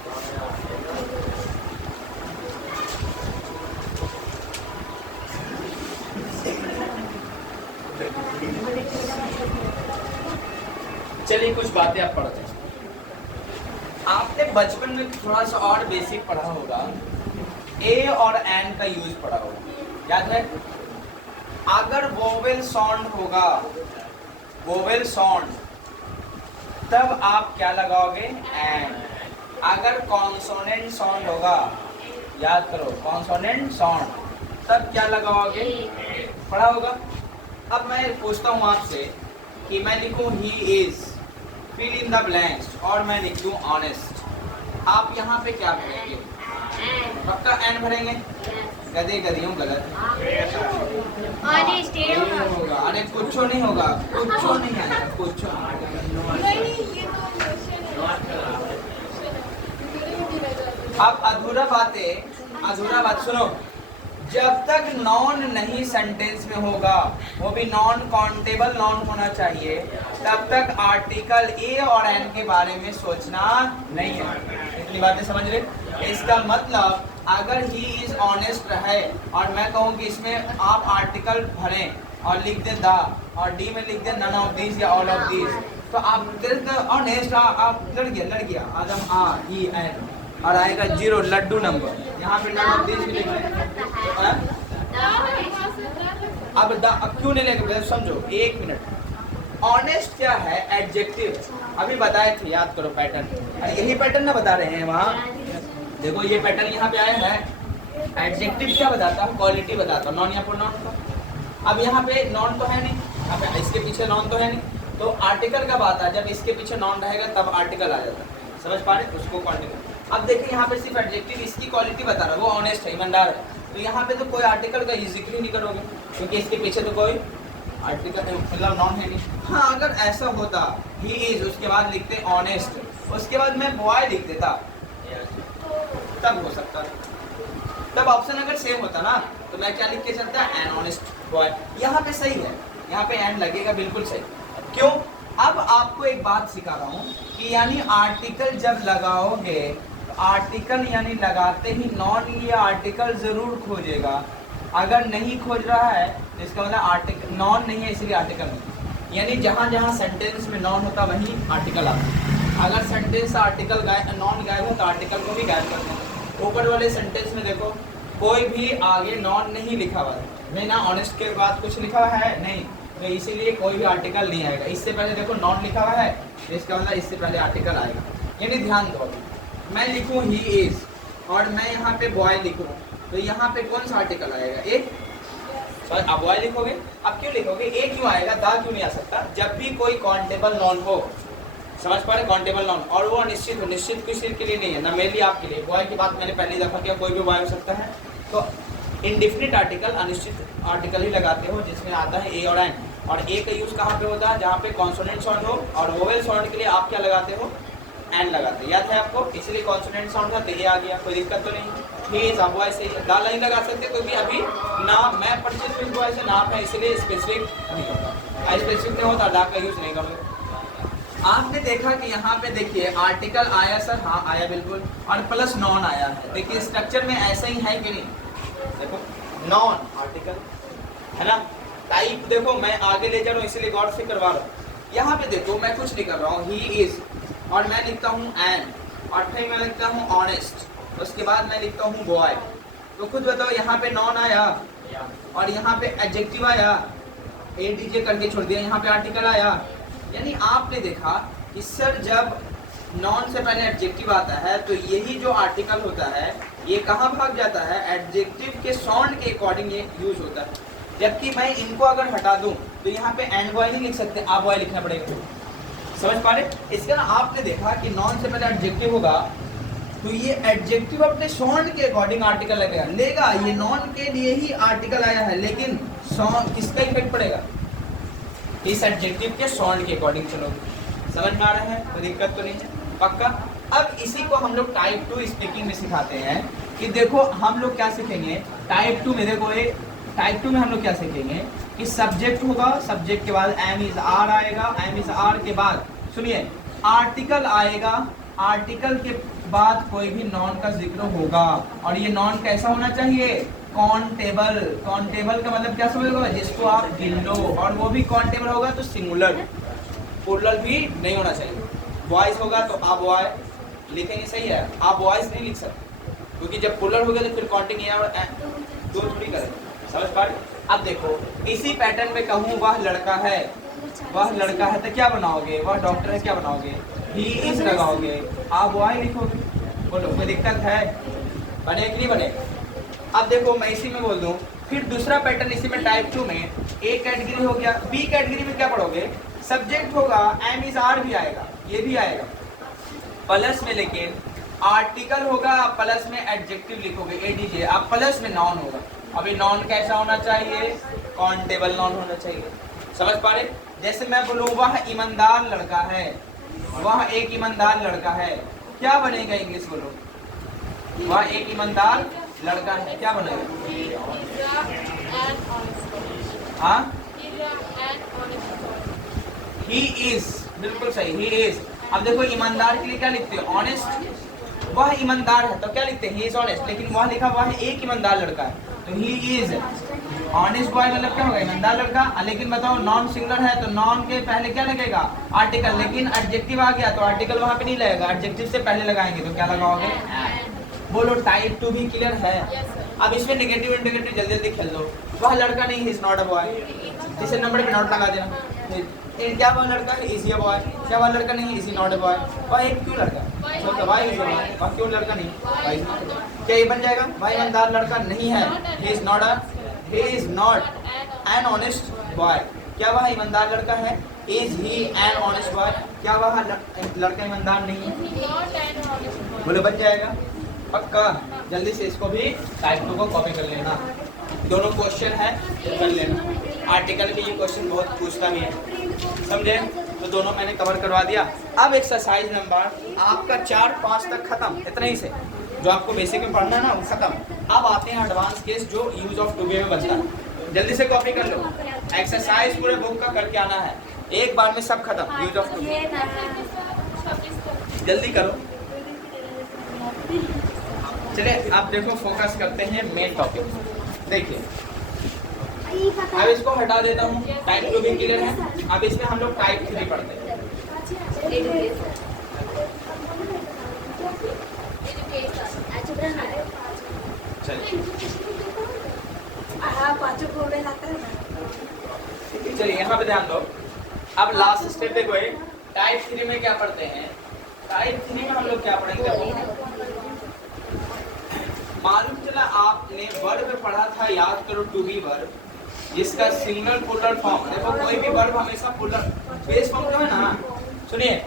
चलिए कुछ बातें आप पढ़ते हैं। आपने बचपन में थोड़ा सा और बेसिक पढ़ा होगा, ए और एन का यूज पढ़ा होगा, याद है। अगर वोवेल साउंड होगा, वोवेल साउंड, तब आप क्या लगाओगे, एन। अगर कॉन्सोनेंट साउंड होगा, याद करो कॉन्सोनेंट साउंड, तब क्या लगाओगे, पढ़ा होगा। अब मैं पूछता हूँ आपसे कि मैं लिखूँ he is, fill in the blanks, और मैं लिख दूँ ऑनेस्ट, आप यहाँ पे क्या भरेंगे, पक्का एन भरेंगे, गधे गधियों गलत है, होगा, अरे कुछ नहीं होगा, कुछ नहीं आएगा, कुछ अब अधूरा बात सुनो, जब तक नॉन नहीं सेंटेंस में होगा, वो भी नॉन काउंटेबल नॉन होना चाहिए, तब तक आर्टिकल ए और एन के बारे में सोचना नहीं है। इतनी बातें समझ रहे। इसका मतलब अगर ही इज ऑनेस्ट है और मैं कहूँ कि इसमें आप आर्टिकल भरें और लिख दें द, और डी में लिख दें नन ऑफ दीज या ऑल ऑफ दीज, तो आप ऑनेस्ट आप लड़ गया आदम आ ही एन, और आएगा 0 लड्डू नंबर, यहाँ पे नन ऑफ दीज भी लिख दें। अब क्यों नहीं लेके, समझो 1 मिनट। ऑनेस्ट क्या है, एडजेक्टिव, अभी बताए थे, याद करो पैटर्न, यही पैटर्न ना बता रहे हैं वहाँ, देखो ये पैटर्न यहाँ पे आया है। एडजेक्टिव क्या बताता है, क्वालिटी बताता है, नॉन या प्रोनाउन का। अब यहाँ पे नॉन तो है नहीं, यहाँ पे इसके पीछे नॉन तो है नहीं, तो आर्टिकल कब आता है? जब इसके पीछे नॉन रहेगा तब आर्टिकल आ जाता है। समझ पा रहे? उसको क्वांटिटी। अब देखिए यहाँ पे सिर्फ एडजेक्टिव इसकी क्वालिटी बता रहा है, वो ऑनेस्ट है, ईमानदार है, तो यहाँ पे तो कोई आर्टिकल का जिक्र ही नहीं करोगे क्योंकि इसके पीछे तो कोई आर्टिकल मतलब नॉन है नहीं। हाँ, अगर ऐसा होता ही इज उसके बाद लिखते ऑनेस्ट, उसके बाद मैं बॉय लिख देता तब हो सकता, तब ऑप्शन अगर सेम होता ना तो मैं क्या लिख के चलता? N honest boy. यहाँ पे सही है, यहाँ पे एन लगेगा, बिल्कुल सही। क्यों? अब आपको एक बात सिखा रहा हूँ कि यानी आर्टिकल जब लगाओगे, आर्टिकल यानी लगाते ही नॉन ये आर्टिकल जरूर खोजेगा। अगर नहीं खोज रहा है तो इसका मतलब आर्टिकल नॉन नहीं है, इसलिए आर्टिकल नहीं। यानी जहाँ जहाँ सेंटेंस में नॉन होता वहीं आर्टिकल आता है। अगर सेंटेंस आर्टिकल नॉन गायब है तो आर्टिकल को भी गायब करना है। ऊपर वाले सेंटेंस में देखो कोई भी आगे नॉन नहीं लिखा हुआ है, नहीं ना ऑनेस्ट के बाद कुछ लिखा हुआ है नहीं, तो इसीलिए कोई भी आर्टिकल नहीं आएगा। इससे पहले देखो नॉन लिखा हुआ है तो इसका मतलब इससे पहले आर्टिकल आएगा। यानी ध्यान दो, मैं लिखूँ ही इज और मैं यहाँ पे बॉय लिखूँ तो यहाँ पे कौन सा आर्टिकल आएगा? एक। सॉरी, अब बॉय लिखोगे, अब क्यों लिखोगे? ए क्यों आएगा, दा क्यों नहीं आ सकता? जब भी कोई काउंटेबल नॉन हो, समझ पा रहे? काउंटेबल नॉन, और वो निश्चित हो, निश्चित किसी के लिए नहीं है ना, मेनली आपके लिए। बॉय की बात मैंने पहली दफा किया, कोई भी बॉय हो सकता है। तो इंडिफिनिट आर्टिकल, अनिश्चित आर्टिकल ही लगाते हो जिसमें आता है ए और एन। और ए का यूज कहाँ पे होता है? जहाँ पे कॉन्सोनेंट साउंड हो, और वोवेल साउंड के लिए आप क्या लगाते हो? एन लगाते। याद है आपको? इसलिए कॉन्सोनेंट साउंड था तो ए आ गया, कोई दिक्कत तो नहीं। ठीक है, बॉय से दा नहीं लगा सकते क्योंकि अभी ना मैं परचेज फिक्स बॉय से नाम है, इसलिए स्पेसिफिक नहीं होता। स्पेसिफिक नहीं होता दा का यूज नहीं करोगे। आपने देखा कि यहाँ पे देखिए आर्टिकल आया सर, हाँ आया बिल्कुल, और प्लस नॉन आया है। देखिए स्ट्रक्चर में ऐसा ही है कि नहीं? देखो नॉन आर्टिकल है ना, टाइप देखो मैं आगे ले जा रहा हूँ इसलिए गौर से करवा रहा हूँ। यहाँ पे देखो मैं कुछ नहीं कर रहा हूँ, ही इज, और मैं लिखता हूँ एन, और फिर मैं लिखता हूँ ऑनेस्ट, उसके बाद मैं लिखता हूँ बॉय। तो खुद बताओ यहाँ पे नॉन आया और यहाँ पे एडजेक्टिव आया, ए डी जे करके छोड़ दिया, यहाँ पे आर्टिकल आया। यानी आपने देखा कि सर जब नॉन से पहले एडजेक्टिव आता है तो यही जो आर्टिकल होता है ये कहाँ भाग जाता है? एडजेक्टिव के साउंड के अकॉर्डिंग ये यूज होता है। जबकि मैं इनको अगर हटा दूं तो यहाँ पे एंड बॉय नहीं लिख सकते, आप बॉय लिखना पड़ेगा। समझ पा रहे? इसका ना आपने देखा कि नॉन से पहले एडजेक्टिव होगा तो ये एडजेक्टिव अपने साउंड के अकॉर्डिंग आर्टिकल लेगा। ये नॉन के लिए ही आर्टिकल आया है, लेकिन साउंड किसका इफेक्ट पड़ेगा? इस एडजेक्टिव के साउंड के अकॉर्डिंग चलोगे। समझ में आ रहा है? कोई दिक्कत तो नहीं है? पक्का? अब इसी को हम लोग टाइप 2 स्पीकिंग में सिखाते हैं कि देखो हम लोग क्या सीखेंगे टाइप 2 में। देखो टाइप 2 में हम लोग क्या सीखेंगे कि सब्जेक्ट होगा, सब्जेक्ट के बाद एम इज आर आएगा, एम इज आर के बाद सुनिए आर्टिकल आएगा, आर्टिकल के बाद कोई भी नॉन का जिक्र होगा। और ये नॉन कैसा होना चाहिए? काउंटेबल। काउंटेबल का मतलब क्या समझोगे? जिसको आप गिन लो, और वो भी काउंटेबल होगा तो सिंगुलर, प्लूरल भी नहीं होना चाहिए। वॉइस होगा तो आप बॉय लिखेंगे, सही है, आप वॉइस नहीं लिख सकते क्योंकि जब प्लूरल हो गया तो फिर काउंटिंग दो थोड़ी करेंगे। समझ पा रहे? अब देखो इसी पैटर्न में कहूँ वह लड़का है, वह लड़का है तो क्या बनाओगे? वह डॉक्टर है, क्या बनाओगे? ही इज लगाओगे, आप बॉय लिखोगे। बोलो कोई दिक्कत है? बने कि नहीं बने? अब देखो मैं इसी में बोल दूं, फिर दूसरा पैटर्न इसी में टाइप 2 में ए कैटेगरी हो गया। बी कैटेगरी में क्या पढ़ोगे? सब्जेक्ट होगा, एम इज आर भी आएगा, ये भी आएगा प्लस में, लेकिन आर्टिकल होगा प्लस में एडजेक्टिव लिखोगे एडीजे, आप प्लस में नॉन होगा। अभी नॉन कैसा होना चाहिए? काउंटेबल नॉन होना चाहिए। समझ पा रहे? जैसे मैं बोलूँ वह ईमानदार लड़का है, वह एक ईमानदार लड़का है, क्या बनेगा? इंग्लिश बोलो, वह एक ईमानदार लड़का है, क्या बनेगा? हाँ, ही इज, बिल्कुल सही, ही इज। अब देखो ईमानदार के लिए क्या लिखते हैं? ऑनेस्ट। वह ईमानदार है तो क्या लिखते हैं? ही इज ऑनेस्ट, लेकिन वह लिखा हुआ है एक ईमानदार लड़का है तो ही इज ऑनेस्ट बॉय, मतलब क्या होगा? ईमानदार लड़का। लेकिन बताओ नॉन सिंगुलर है तो नॉन के पहले क्या लगेगा? आर्टिकल, लेकिन एडजेक्टिव आ गया तो आर्टिकल वहां पे नहीं लगेगा, एडजेक्टिव से पहले लगाएंगे तो क्या लगाओगे? बोलो टाइप 2 भी क्लियर है? अब इसमें नेगेटिव इंडिकेटिव जल्दी जल्दी खेल दो। वह लड़का नहीं, इज नॉट अ बॉय, तीसरे नंबर पे नोट लगा देना। क्या वह लड़का है? Is a boy. क्या वह लड़का नहीं? Is not a boy. वह एक क्यों लड़का? तो वाई इज अ बॉय। वह क्यों लड़का नहीं? Why is not a boy. क्या ये बन जाएगा? वह ईमानदार लड़का नहीं है, he is not an honest boy. क्या वह ईमानदार लड़का है? Is he an honest boy, क्या वह लड़का ईमानदार नहीं है? बोले बच जाएगा पक्का। जल्दी से इसको भी टाइप 2 को कॉपी कर लेना, दोनों क्वेश्चन है कर लेना। आर्टिकल में ये क्वेश्चन बहुत पूछता भी है, समझे? तो दोनों मैंने कवर करवा दिया। अब एक्सरसाइज नंबर आपका 4-5 तक खत्म, इतना ही से जो आपको बेसिक में पढ़ना है ना वो खत्म। अब आते हैं एडवांस केस जो यूज ऑफ टू बी में बनता है। जल्दी से कॉपी कर लो, एक्सरसाइज पूरे बुक का करके आना है, एक बार में सब खत्म यूज ऑफ टू बी। जल्दी करो। चलिए अब देखो फोकस करते हैं मेन टॉपिक। देखिए अब इसको हटा देता हूँ, टाइप 2 भी क्लियर है। अब इसमें हम लोग टाइप 3 पढ़ते हैं। चलिए यहाँ पे ध्यान दो। अब लास्ट स्टेप देखो, टाइप 3 में क्या पढ़ते हैं? टाइप 3 में हम लोग क्या पढ़ेंगे? मालूम चला आपने वर्ब पढ़ा था, याद करो, टू बी वर्ब, जिसका सिंगल प्लूरल फॉर्म। देखो कोई भी वर्ब हमेशा प्लूरल बेस फॉर्म जो है ना, सुनिए,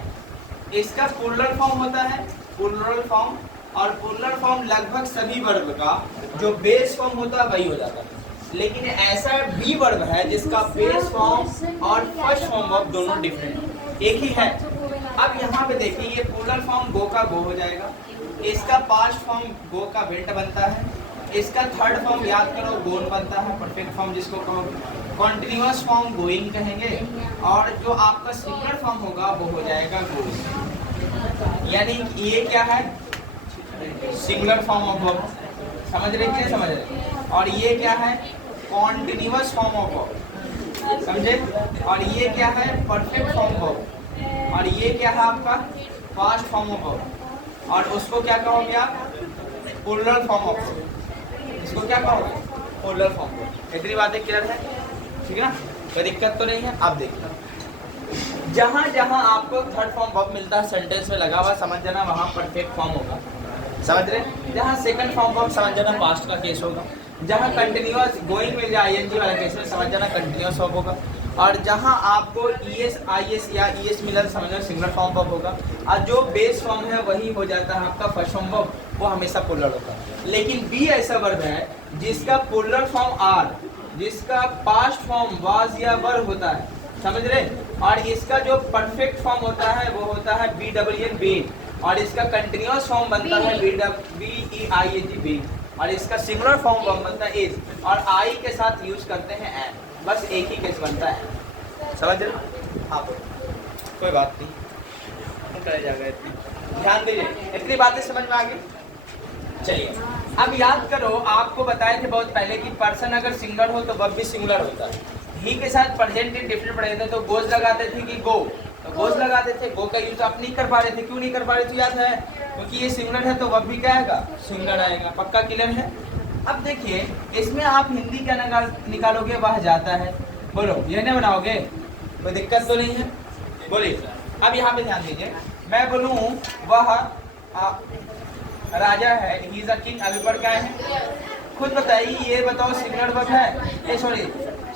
इसका प्लूरल फॉर्म होता है प्लूरल फॉर्म, और प्लूरल फॉर्म लगभग सभी वर्ब का जो बेस फॉर्म होता है वही हो जाता है। लेकिन ऐसा बी वर्ब है जिसका बेस फॉर्म और फर्स्ट फॉर्म वर्ब दोनों डिफरेंट एक ही है। अब यहाँ पे देखिए, ये प्लूरल फॉर्म गो का गो हो जाएगा, इसका पास्ट फॉर्म गो का वेंट बनता है, इसका थर्ड फॉर्म याद करो गोन बनता है, परफेक्ट फॉर्म जिसको कहोगे। कॉन्टिन्यूअस फॉर्म गोइंग कहेंगे, और जो आपका सिंगुलर फॉर्म होगा वो हो जाएगा गोइंग। यानी ये क्या है? सिंगुलर फॉर्म ऑफ वर्ब, समझ रहे कि नहीं समझ रहे? और ये क्या है? कॉन्टिन्यूअस फॉर्म ऑफ वर्ब, समझे? और ये क्या है? परफेक्ट फॉर्म वर्ब, और ये क्या है आपका? पास्ट फॉर्म ऑफ वर्ब, और उसको क्या कहोगे आप? Plural form of verb. इसको क्या कहोगे? Plural form verb. इतनी बातें क्लियर है, ठीक है ना? कोई दिक्कत तो नहीं है? आप देखिए, जहाँ जहाँ आपको थर्ड फॉर्म वर्ब मिलता है सेंटेंस में लगा हुआ, समझ जाना वहाँ परफेक्ट फॉर्म होगा, समझ रहे? जहाँ सेकंड फॉर्म वर्ब समझ जाना पास्ट का केस होगा, जहाँ कंटिन्यूअस गोइंग मिल जाए आईएनजी वाला केस में समझ जाना कंटिन्यूअस वर्ब होगा, और जहाँ आपको ईएस आईएस या ईएस मिला समझना सिंगुलर फॉर्म वर्ब होगा, और जो बेस फॉर्म है वही हो जाता है आपका फर्स्ट फॉर्म वर्ब, वो हमेशा प्लूरल होता है। लेकिन बी ऐसा वर्ब है जिसका प्लूरल फॉर्म आर, जिसका पास्ट फॉर्म वाज या वर होता है, समझ रहे? और इसका जो परफेक्ट फॉर्म होता है वो होता है बी डब्ल्यू एन बीन, और इसका कंटिन्यूअस फॉर्म बनता है B E I N G been, और इसका सिंगुलर फॉर्म बनता है इज, और आई के साथ यूज करते हैं एन, बस एक ही केस बनता है, समझ रहे? हाँ कोई बात नहीं, जाएगा इतनी ध्यान दीजिए, इतनी बातें समझ में आ गई। चलिए अब याद करो, आपको बताए थे बहुत पहले कि पर्सन अगर सिंगुलर हो तो वर्ब भी सिंगुलर होता है। ही के साथ प्रेजेंट इंडेफिनिट पढ़े थे तो गोज लगाते थे कि गो, तो गोज लगाते थे, गो का यूज आप नहीं कर पा रहे थे। क्यों नहीं कर पा रहे थे? याद है, क्योंकि ये सिंगुलर है तो वर्ब भी क्या आएगा? सिंगुलर आएगा। पक्का क्लियर है? अब देखिए इसमें आप हिंदी क्या निकालोगे? वह जाता है, बोलो ये नहीं बनाओगे? कोई दिक्कत तो नहीं है? बोलिए। अब यहाँ पे ध्यान दीजिए, मैं बोलूँ वह राजा है, ही इज अ किंग, अभी पर क्या है? खुद बताइए, ये बताओ सिंगुलर वर्ब है, ये सॉरी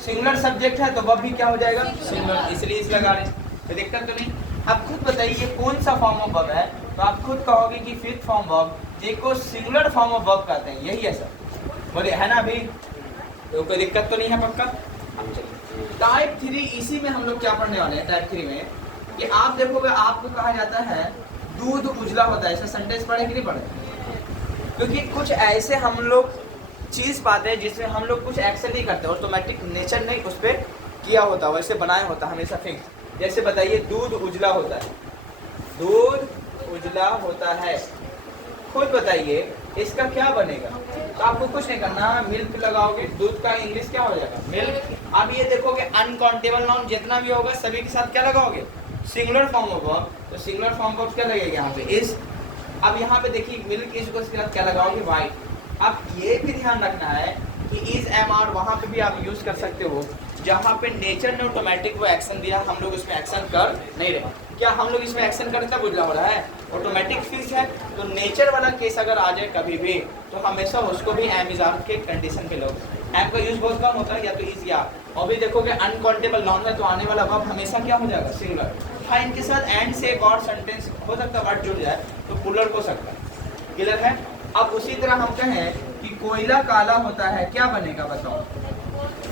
सिंगुलर सब्जेक्ट है तो वर्ब भी क्या हो जाएगा? सिंगुलर, इसलिए इस लगा रहे, तो दिक्कत तो नहीं। अब खुद बताइए ये कौन सा फॉर्म ऑफ वर्ब है? तो आप खुद कहोगे कि फिफ्थ फॉर्म वर्ब, जिसको सिंगुलर फॉर्म ऑफ वर्ब कहते हैं, यही है सर, बोले है ना? अभी तो कोई दिक्कत तो नहीं है? पक्का। अब चलिए टाइप 3, इसी में हम लोग क्या पढ़ने वाले हैं टाइप 3 में, कि आप देखोगे आपको कहा जाता है दूध उजला होता है, ऐसा सेंटेंस पढ़े कि नहीं पढ़े? क्योंकि कुछ ऐसे हम लोग चीज़ पाते हैं जिसमें हम लोग कुछ एक्शन नहीं करते, ऑटोमेटिक नेचर ने उस पर किया होता, वैसे बनाया होता हमेशा फिक्स। जैसे बताइए दूध उजला होता है, दूध उजला होता है, खुद बताइए इसका क्या बनेगा? तो आपको कुछ नहीं करना, मिल्क लगाओगे, दूध का इंग्लिश क्या हो जाएगा? मिल्क। अब ये देखोगे अनकाउंटेबल नाउन जितना भी होगा सभी के साथ क्या लगाओगे? सिंगुलर फॉर्म होगा, तो सिंगुलर फॉर्म वर्ब क्या लगेगा यहाँ पे? इज। अब यहाँ पे देखिए मिल्क इज को क्या लगाओगे? वाइट। अब ये भी ध्यान रखना है कि इज एम आर वहाँ पे भी आप यूज कर सकते हो जहाँ पे नेचर ने ऑटोमेटिक वो एक्शन दिया, हम लोग इसमें एक्शन कर नहीं रहे। क्या हम लोग इसमें एक्शन करते तब उजला हो रहा है? ऑटोमेटिक फिक्स है। तो नेचर वाला केस अगर आ जाए कभी भी तो हमेशा उसको भी एम इज आर के कंडीशन पे लोग एम का यूज बहुत कम होता है, या तो इज या। और भी देखोगे अनकाउंटेबल नाउन है तो आने वाला वर्ब हमेशा क्या हो जाएगा, सिंगुलर। हाँ, इनके साथ एंड से एक और सेंटेंस हो सकता है, वर्ड जुड़ जाए तो प्लूरल हो सकता है। क्लियर है? अब उसी तरह हम कहें कि कोयला काला होता है, क्या बनेगा बताओ?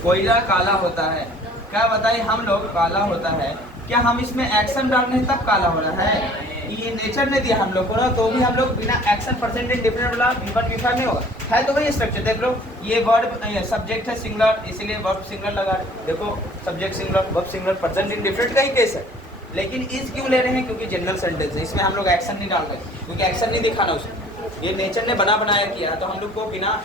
कोयला काला होता है, क्या बताइए हम लोग, काला होता है। क्या हम इसमें एक्शन डाल रहे हैं तब काला हो रहा है? ये नेचर ने दिया हम लोग को ना, तो भी हम लोग बिना एक्शन परसेंट इंडिफिनिट वाला V1 V5 नहीं होगा, है तो वही स्ट्रक्चर। देख लो, ये वर्ड सब्जेक्ट है सिंगुलर, इसीलिए वर्ब सिंगुलर लगा रहे। देखो, subject singular, verb singular, present indefinite का ही केस है। लेकिन इस क्यों ले रहे हैं? क्योंकि जनरल सेंटेंस है, इसमें हम लोग एक्शन नहीं डाल रहे, क्योंकि एक्शन नहीं दिखाना उसमें। ये नेचर ने बनाया किया, तो हम लोग को बिना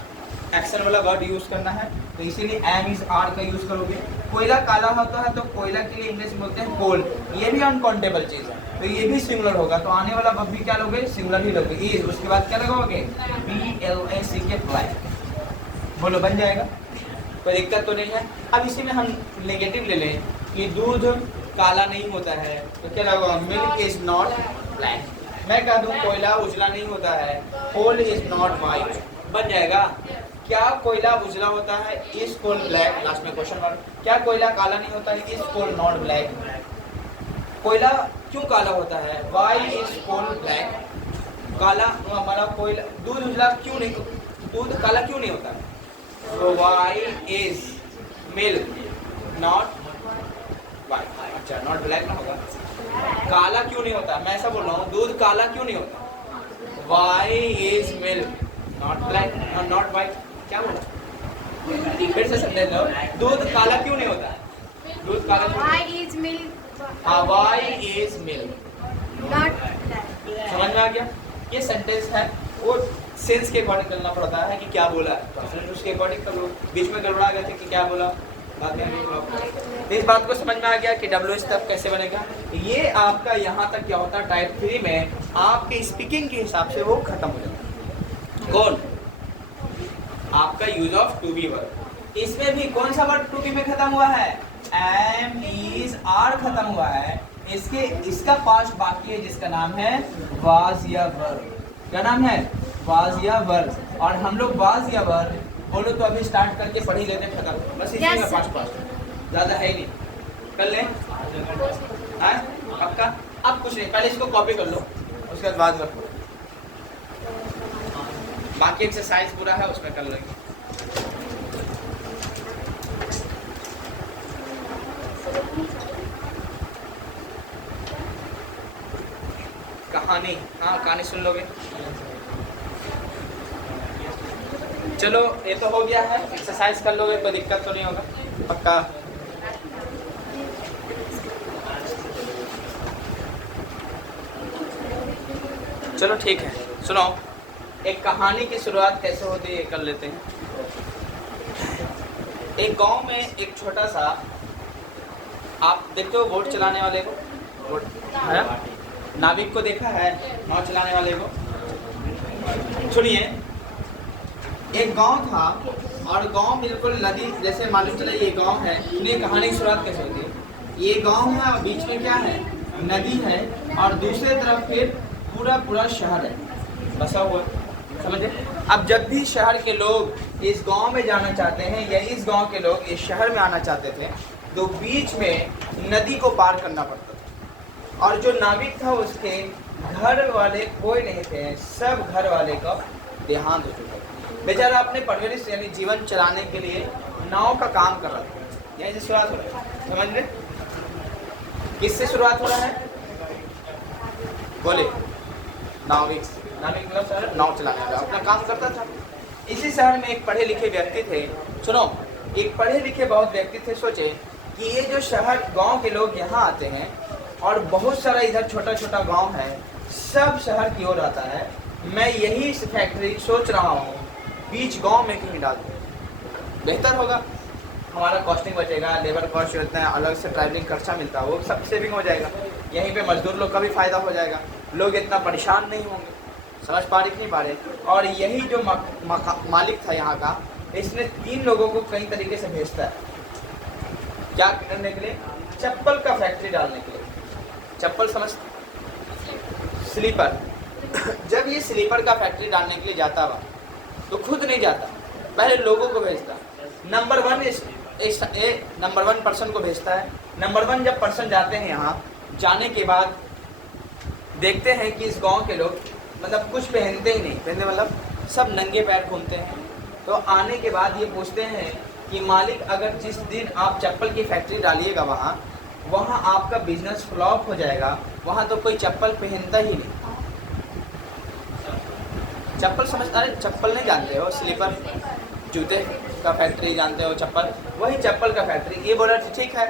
एक्शन वाला वर्ड यूज करना है, तो इसीलिए एम इज आर का यूज करोगे। कोयला काला होता है तो कोयला के लिए इंग्लिश में बोलते हैं कोल, ये भी अनकाउंटेबल चीज है, तो ये भी सिंगुलर होगा, तो आने वाला वर्ब भी क्या लोगे, सिंगुलर ही लोगे। इज, उसके बाद क्या लगाओगे, BLACK, फ्लाई। बोलो, बन जाएगा, कोई दिक्कत तो नहीं है। अब इसी में हम नेगेटिव ले लें कि दूध काला नहीं होता है, तो क्या लगाओ, मिल्क इज नॉट ब्लैक। मैं कह दूं कोयला उजला नहीं होता है, कोल इज नॉट वाइट, बन जाएगा। क्या कोयला उजला होता है, इज कोल ब्लैक, लास्ट में क्वेश्चन मार्क। क्या कोयला काला नहीं होता है, इज कोल नॉट ब्लैक। कोयला क्यों काला होता है, वाई इज कोल ब्लैक। काला हमारा कोयला, दूध उजला क्यों नहीं, दूध काला क्यों नहीं होता, तो why is milk not white. अच्छा, नॉट ब्लैक ना होगा, काला क्यों नहीं होता, मैं ऐसा बोल रहा हूँ, दूध काला क्यों नहीं होता, why is milk not black not white. क्या बोला, फिर से समझ लो, दूध काला क्यों नहीं होता, दूध काला क्यों, Why is milk? Why is milk Not समझ में आ गया? ये सेंटेंस है, वो सेंस के अकॉर्डिंग करना पड़ता है कि क्या बोला है, तो उसके अकॉर्डिंग कर लो। बीच में गड़बड़ा गए थे कि क्या बोला, बात में इस बात को समझ में आ गया कि WH तब कैसे बनेगा। ये आपका यहाँ तक क्या होता है, टाइप 3 में आपके स्पीकिंग के हिसाब से वो खत्म हो जाता है। कौन? आपका use of to be verb. इसमें भी कौन सा वर्ड टू बी में खत्म हुआ है, एम इज आर खत्म हुआ है। इसका पास्ट बाकी है, जिसका नाम है वाज या वर। क्या नाम है, वाज या वर। और हम लोग वाज या वर बोलो तो अभी स्टार्ट करके पढ़ ही लेते, खत्म, बस इसी में पास्ट ज्यादा है ही नहीं, कर ले आपका। अब कुछ नहीं, पहले इसको कॉपी कर लो, उसके बाद रखो, बाकी एक्सरसाइज पूरा है उसमें कर लेंगे। कहानी, हाँ कहानी सुन लोगे। चलो, ये तो हो गया है, एक्सरसाइज कर लोगे, कोई दिक्कत तो नहीं होगा, पक्का। चलो ठीक है, सुनो, एक कहानी की शुरुआत कैसे होती है कर लेते हैं। एक गांव में एक छोटा सा, आप देखते हो बोट चलाने वाले को, बोट है, नाविक को देखा है, नाव चलाने वाले को। सुनिए, एक गांव था और गांव बिल्कुल नदी जैसे, मालूम चला ये गांव है। सुनिए कहानी की शुरुआत कैसे होती है। ये गांव है और बीच में क्या है, नदी है, और दूसरे तरफ फिर पूरा शहर है बसा हुआ, समझे। अब जब भी शहर के लोग इस गांव में जाना चाहते हैं या इस गांव के लोग इस शहर में आना चाहते थे, तो बीच में नदी को पार करना पड़ता था। और जो नाविक था उसके घर वाले कोई नहीं थे, सब घर वाले का देहांत हो चुका था। बेचारा अपने परवरिश यानी जीवन चलाने के लिए नाव का काम कर रहा था। यहीं से शुरुआत हो रहा है, समझ रहे, किससे शुरुआत हो रहा है, बोले, नाविक मतलब सर नाव चलाने वाला अपना काम करता था। इसी शहर में एक पढ़े लिखे व्यक्ति थे, सुनो, एक पढ़े लिखे बहुत व्यक्ति थे। सोचे कि ये जो शहर गांव के लोग यहाँ आते हैं और बहुत सारा इधर छोटा छोटा गांव है, सब शहर की ओर आता है, मैं यही फैक्ट्री सोच रहा हूँ बीच गांव में कहीं डाल दूँ, बेहतर होगा, हमारा कॉस्टिंग बचेगा, लेबर कॉस्ट इतना है, अलग से ट्रैवलिंग खर्चा मिलता है, वो सब सेविंग हो जाएगा, यहीं पे मजदूर लोग का भी फायदा हो जाएगा, लोग इतना परेशान नहीं होंगे। समझ पा रहे कि नहीं पा रहे। और यही जो मालिक था यहाँ का, इसने 3 लोगों को कई तरीके से भेजता है, क्या करने के लिए, चप्पल का फैक्ट्री डालने के लिए। चप्पल समझ, स्लीपर जब ये स्लीपर का फैक्ट्री डालने के लिए जाता हुआ तो खुद नहीं जाता, पहले लोगों को भेजता, नंबर वन पर्सन को भेजता है। नंबर वन जब पर्सन जाते हैं यहाँ, जाने के बाद देखते हैं कि इस गांव के लोग मतलब कुछ पहनते ही नहीं, पहनते मतलब सब नंगे पैर घूमते हैं। तो आने के बाद ये पूछते हैं कि मालिक, अगर जिस दिन आप चप्पल की फैक्ट्री डालिएगा वहाँ आपका बिजनेस फ्लॉप हो जाएगा, वहाँ तो कोई चप्पल पहनता ही नहीं। चप्पल समझ, अरे चप्पल नहीं जानते हो, स्लीपर जूते का फैक्ट्री जानते हो, चप्पल, वही चप्पल का फैक्ट्री। ये बोला ठीक है।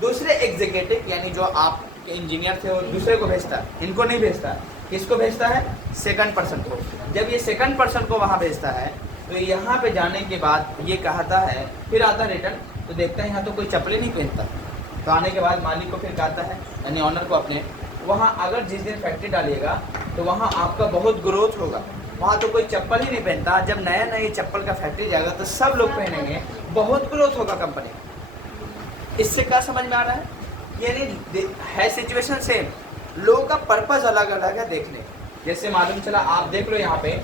दूसरे एग्जीक्यूटिव यानी जो आपके इंजीनियर थे वो दूसरे को भेजता है, इनको नहीं भेजता। किसको भेजता है? सेकंड पर्सन को। जब ये सेकंड पर्सन को वहाँ भेजता है तो यहाँ पे जाने के बाद ये कहता है, फिर आता रिटर्न तो देखता है यहाँ तो कोई चप्पल ही नहीं पहनता। तो आने के बाद मालिक को फिर कहता है, यानी ऑनर को अपने, वहाँ अगर जिस दिन फैक्ट्री डालिएगा तो वहाँ आपका बहुत ग्रोथ होगा, वहाँ तो कोई चप्पल ही नहीं पहनता। जब नया नया चप्पल का फैक्ट्री जाएगा तो सब लोग पहनेंगे, बहुत ग्रोथ होगा कंपनी। इससे क्या समझ में आ रहा है? यानी है सिचुएशन सेम, लोगों का पर्पस अलग अलग है देखने। जैसे मालूम चला आप देख लो यहाँ पे,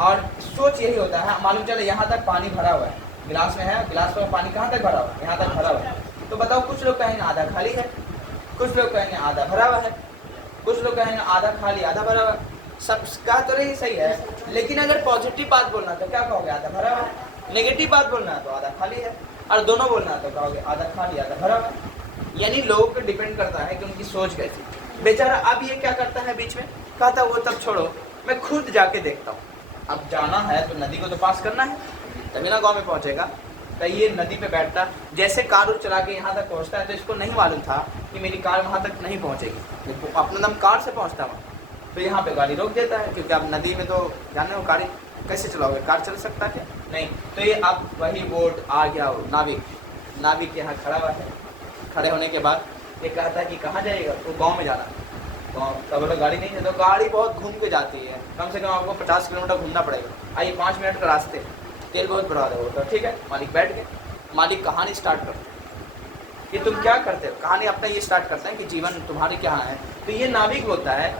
और सोच यही होता है, मालूम चला यहाँ तक पानी भरा हुआ है, गिलास में है, गिलास में पानी कहाँ तक भरा हुआ है? यहाँ तक भरा हुआ है। तो बताओ, कुछ लोग कहेंगे आधा खाली है, कुछ लोग कहेंगे आधा भरा हुआ है, कुछ लोग कहेंगे आधा खाली आधा भरा हुआ है। सबका तो नहीं सही है, लेकिन अगर पॉजिटिव बात बोलना तो क्या कहोगे? आधा भरा हुआ है। नेगेटिव बात बोलना है तो आधा खाली है, और दोनों बोलना है तो कहोगे आधा खाली आधा भरा हुआ है। यानी लोगों पर डिपेंड करता है कि उनकी सोच कैसी। बेचारा अब ये क्या करता है बीच में, कहता वो तब छोड़ो, मैं खुद जाके देखता हूँ। अब जाना है तो नदी को तो पास करना है, तभी ना गाँव में पहुँचेगा। तो ये नदी पे बैठता, जैसे कार चला के यहाँ तक पहुँचता है तो इसको नहीं मालूम था कि मेरी कार वहाँ तक नहीं पहुँचेगी, अपना दम कार से पहुँचता वहाँ। तो यहाँ पे गाड़ी रोक देता है, क्योंकि अब नदी में तो जाने हो गाड़ी कैसे चलाओगे, कार चल सकता है नहीं। तो ये अब वही बोट आ गया, हो नाविक यहाँ खड़ा हुआ है। खड़े होने के बाद ये कहता है कि कहाँ जाएगा? तो गाँव में जाना। तो बोलो गाड़ी नहीं है, तो गाड़ी बहुत घूम के जाती है, कम से कम आपको 50 किलोमीटर घूमना पड़ेगा। आइए 5 मिनट का रास्ते, तेल बहुत बढ़ा दो। तो ठीक है, मालिक बैठ गए। मालिक कहानी स्टार्ट करते हैं कि तुम क्या करते हो। कहानी अपना ये स्टार्ट करते हैं कि जीवन तुम्हारे क्या है। तो ये नाविक होता है,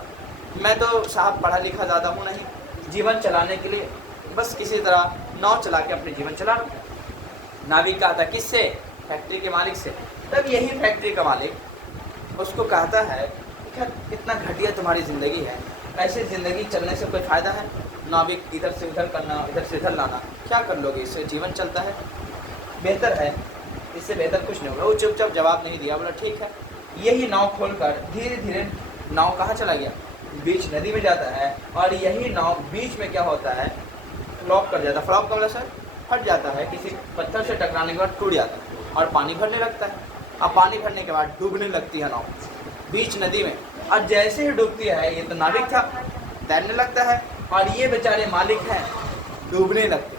मैं तो साहब पढ़ा लिखा ज़्यादा हूँ नहीं, जीवन चलाने के लिए बस किसी तरह नाव चला के अपने जीवन चला रहा हूँ। नाविक कहता है किससे? फैक्ट्री के मालिक से। तब यही फैक्ट्री का मालिक उसको कहता है, क्या कितना घटिया तुम्हारी ज़िंदगी है, ऐसे ज़िंदगी चलने से कोई फ़ायदा है? नाविक इधर से उधर करना, इधर से इधर लाना, क्या कर लोगे? इससे जीवन चलता है, बेहतर है, इससे बेहतर कुछ नहीं होगा। वो चुपचाप जवाब नहीं दिया, बोला ठीक है। यही नाव खोलकर धीरे धीरे नाव कहाँ चला गया? बीच नदी में जाता है। और यही नाव बीच में क्या होता है? फ्लॉप कर जाता है। फ्लॉप का मतलब सर फट जाता है, किसी पत्थर से टकराने के बाद टूट जाता है और पानी भरने लगता है। अब पानी भरने के बाद डूबने लगती है नाव बीच नदी में। और जैसे ही डूबती है, ये तो नाविक था, तैरने लगता है, और ये बेचारे मालिक हैं, डूबने लगते।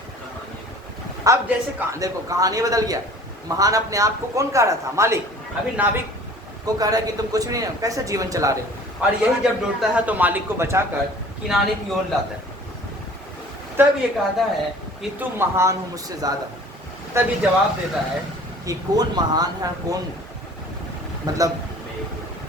अब जैसे देखो कहानी बदल गया। महान अपने आप को कौन कह रहा था? मालिक। अभी नाविक को कह रहा है कि तुम कुछ भी नहीं, कैसे जीवन चला रहे हो। और यही जब डूबता है तो मालिक को बचाकर किनारे की ओर लाता है। तब ये कहता है कि तुम महान हो मुझसे ज़्यादा। तब ये जवाब देता है कि कौन महान है, कौन मतलब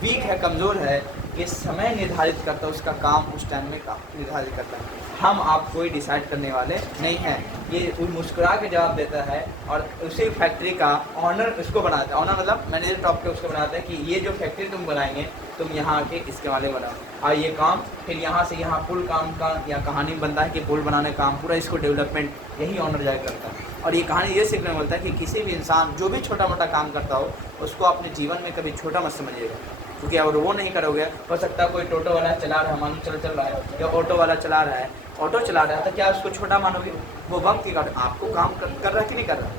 वीक है, कमज़ोर है, ये समय निर्धारित करता है, उसका काम उस टाइम में काम निर्धारित करता है। हम आप कोई डिसाइड करने वाले नहीं हैं। ये मुस्कुरा के जवाब देता है, और उसी फैक्ट्री का ऑनर उसको बनाता है। ऑनर मतलब मैनेजर टॉप के उसको बनाता है कि ये जो फैक्ट्री तुम बनाएंगे, तुम यहाँ आके इसके वाले बनाओ। और ये काम फिर यहाँ से यहाँ पुल काम का या कहानी बनता है कि पुल बनाने का काम पूरा इसको डेवलपमेंट यही ऑनर जाकर करता है। और ये कहानी ये सीखने मिलता है कि किसी भी इंसान जो भी छोटा मोटा काम करता हो, उसको अपने जीवन में कभी छोटा मत समझिएगा, क्योंकि अगर वो नहीं करोगे, हो सकता है कोई टोटो वाला चला रहा है, मानो चल रहा है, या ऑटो वाला चला रहा है, ऑटो चला रहा है, तो क्या उसको छोटा मानोगे? वो वक्त की आपको काम कर रहा है कि नहीं कर रहा?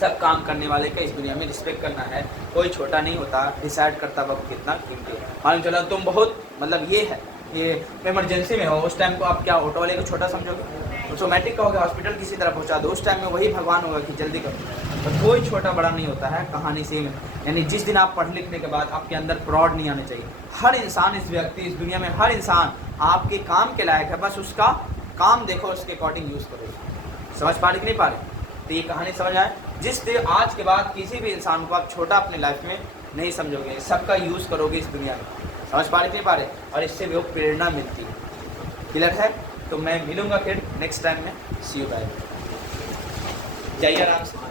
सब काम करने वाले का इस दुनिया में रिस्पेक्ट करना है, कोई छोटा नहीं होता। डिसाइड करता वक्त कितना कीमती है। मालूम चला तुम बहुत मतलब ये है, ये इमरजेंसी में हो, उस टाइम को आप क्या ऑटो वाले को छोटा समझोगे? ऑटोमेटिक कहोगे हॉस्पिटल किसी तरह पहुंचा दो, उस टाइम में वही भगवान होगा कि जल्दी करो। तो कोई छोटा बड़ा नहीं होता है, कहानी सेम है। यानी जिस दिन आप पढ़ लिखने के बाद आपके अंदर फ्रॉड नहीं आने चाहिए। हर इंसान, इस व्यक्ति, इस दुनिया में हर इंसान आपके काम के लायक है, बस उसका काम देखो, उसके अकॉर्डिंग यूज़ करो। समझ पा रहे कि नहीं पा रहे? तो ये कहानी समझ आए। जिस दिन आज के बाद किसी भी इंसान को आप छोटा अपनी लाइफ में नहीं समझोगे, सबका यूज़ करोगे इस दुनिया में। समझ पा रहे कि नहीं पा रहे? और इससे वो प्रेरणा मिलती है। क्लियर है? तो मैं मिलूंगा फिर नेक्स्ट टाइम में। सी यू बाय। जाइए आराम से।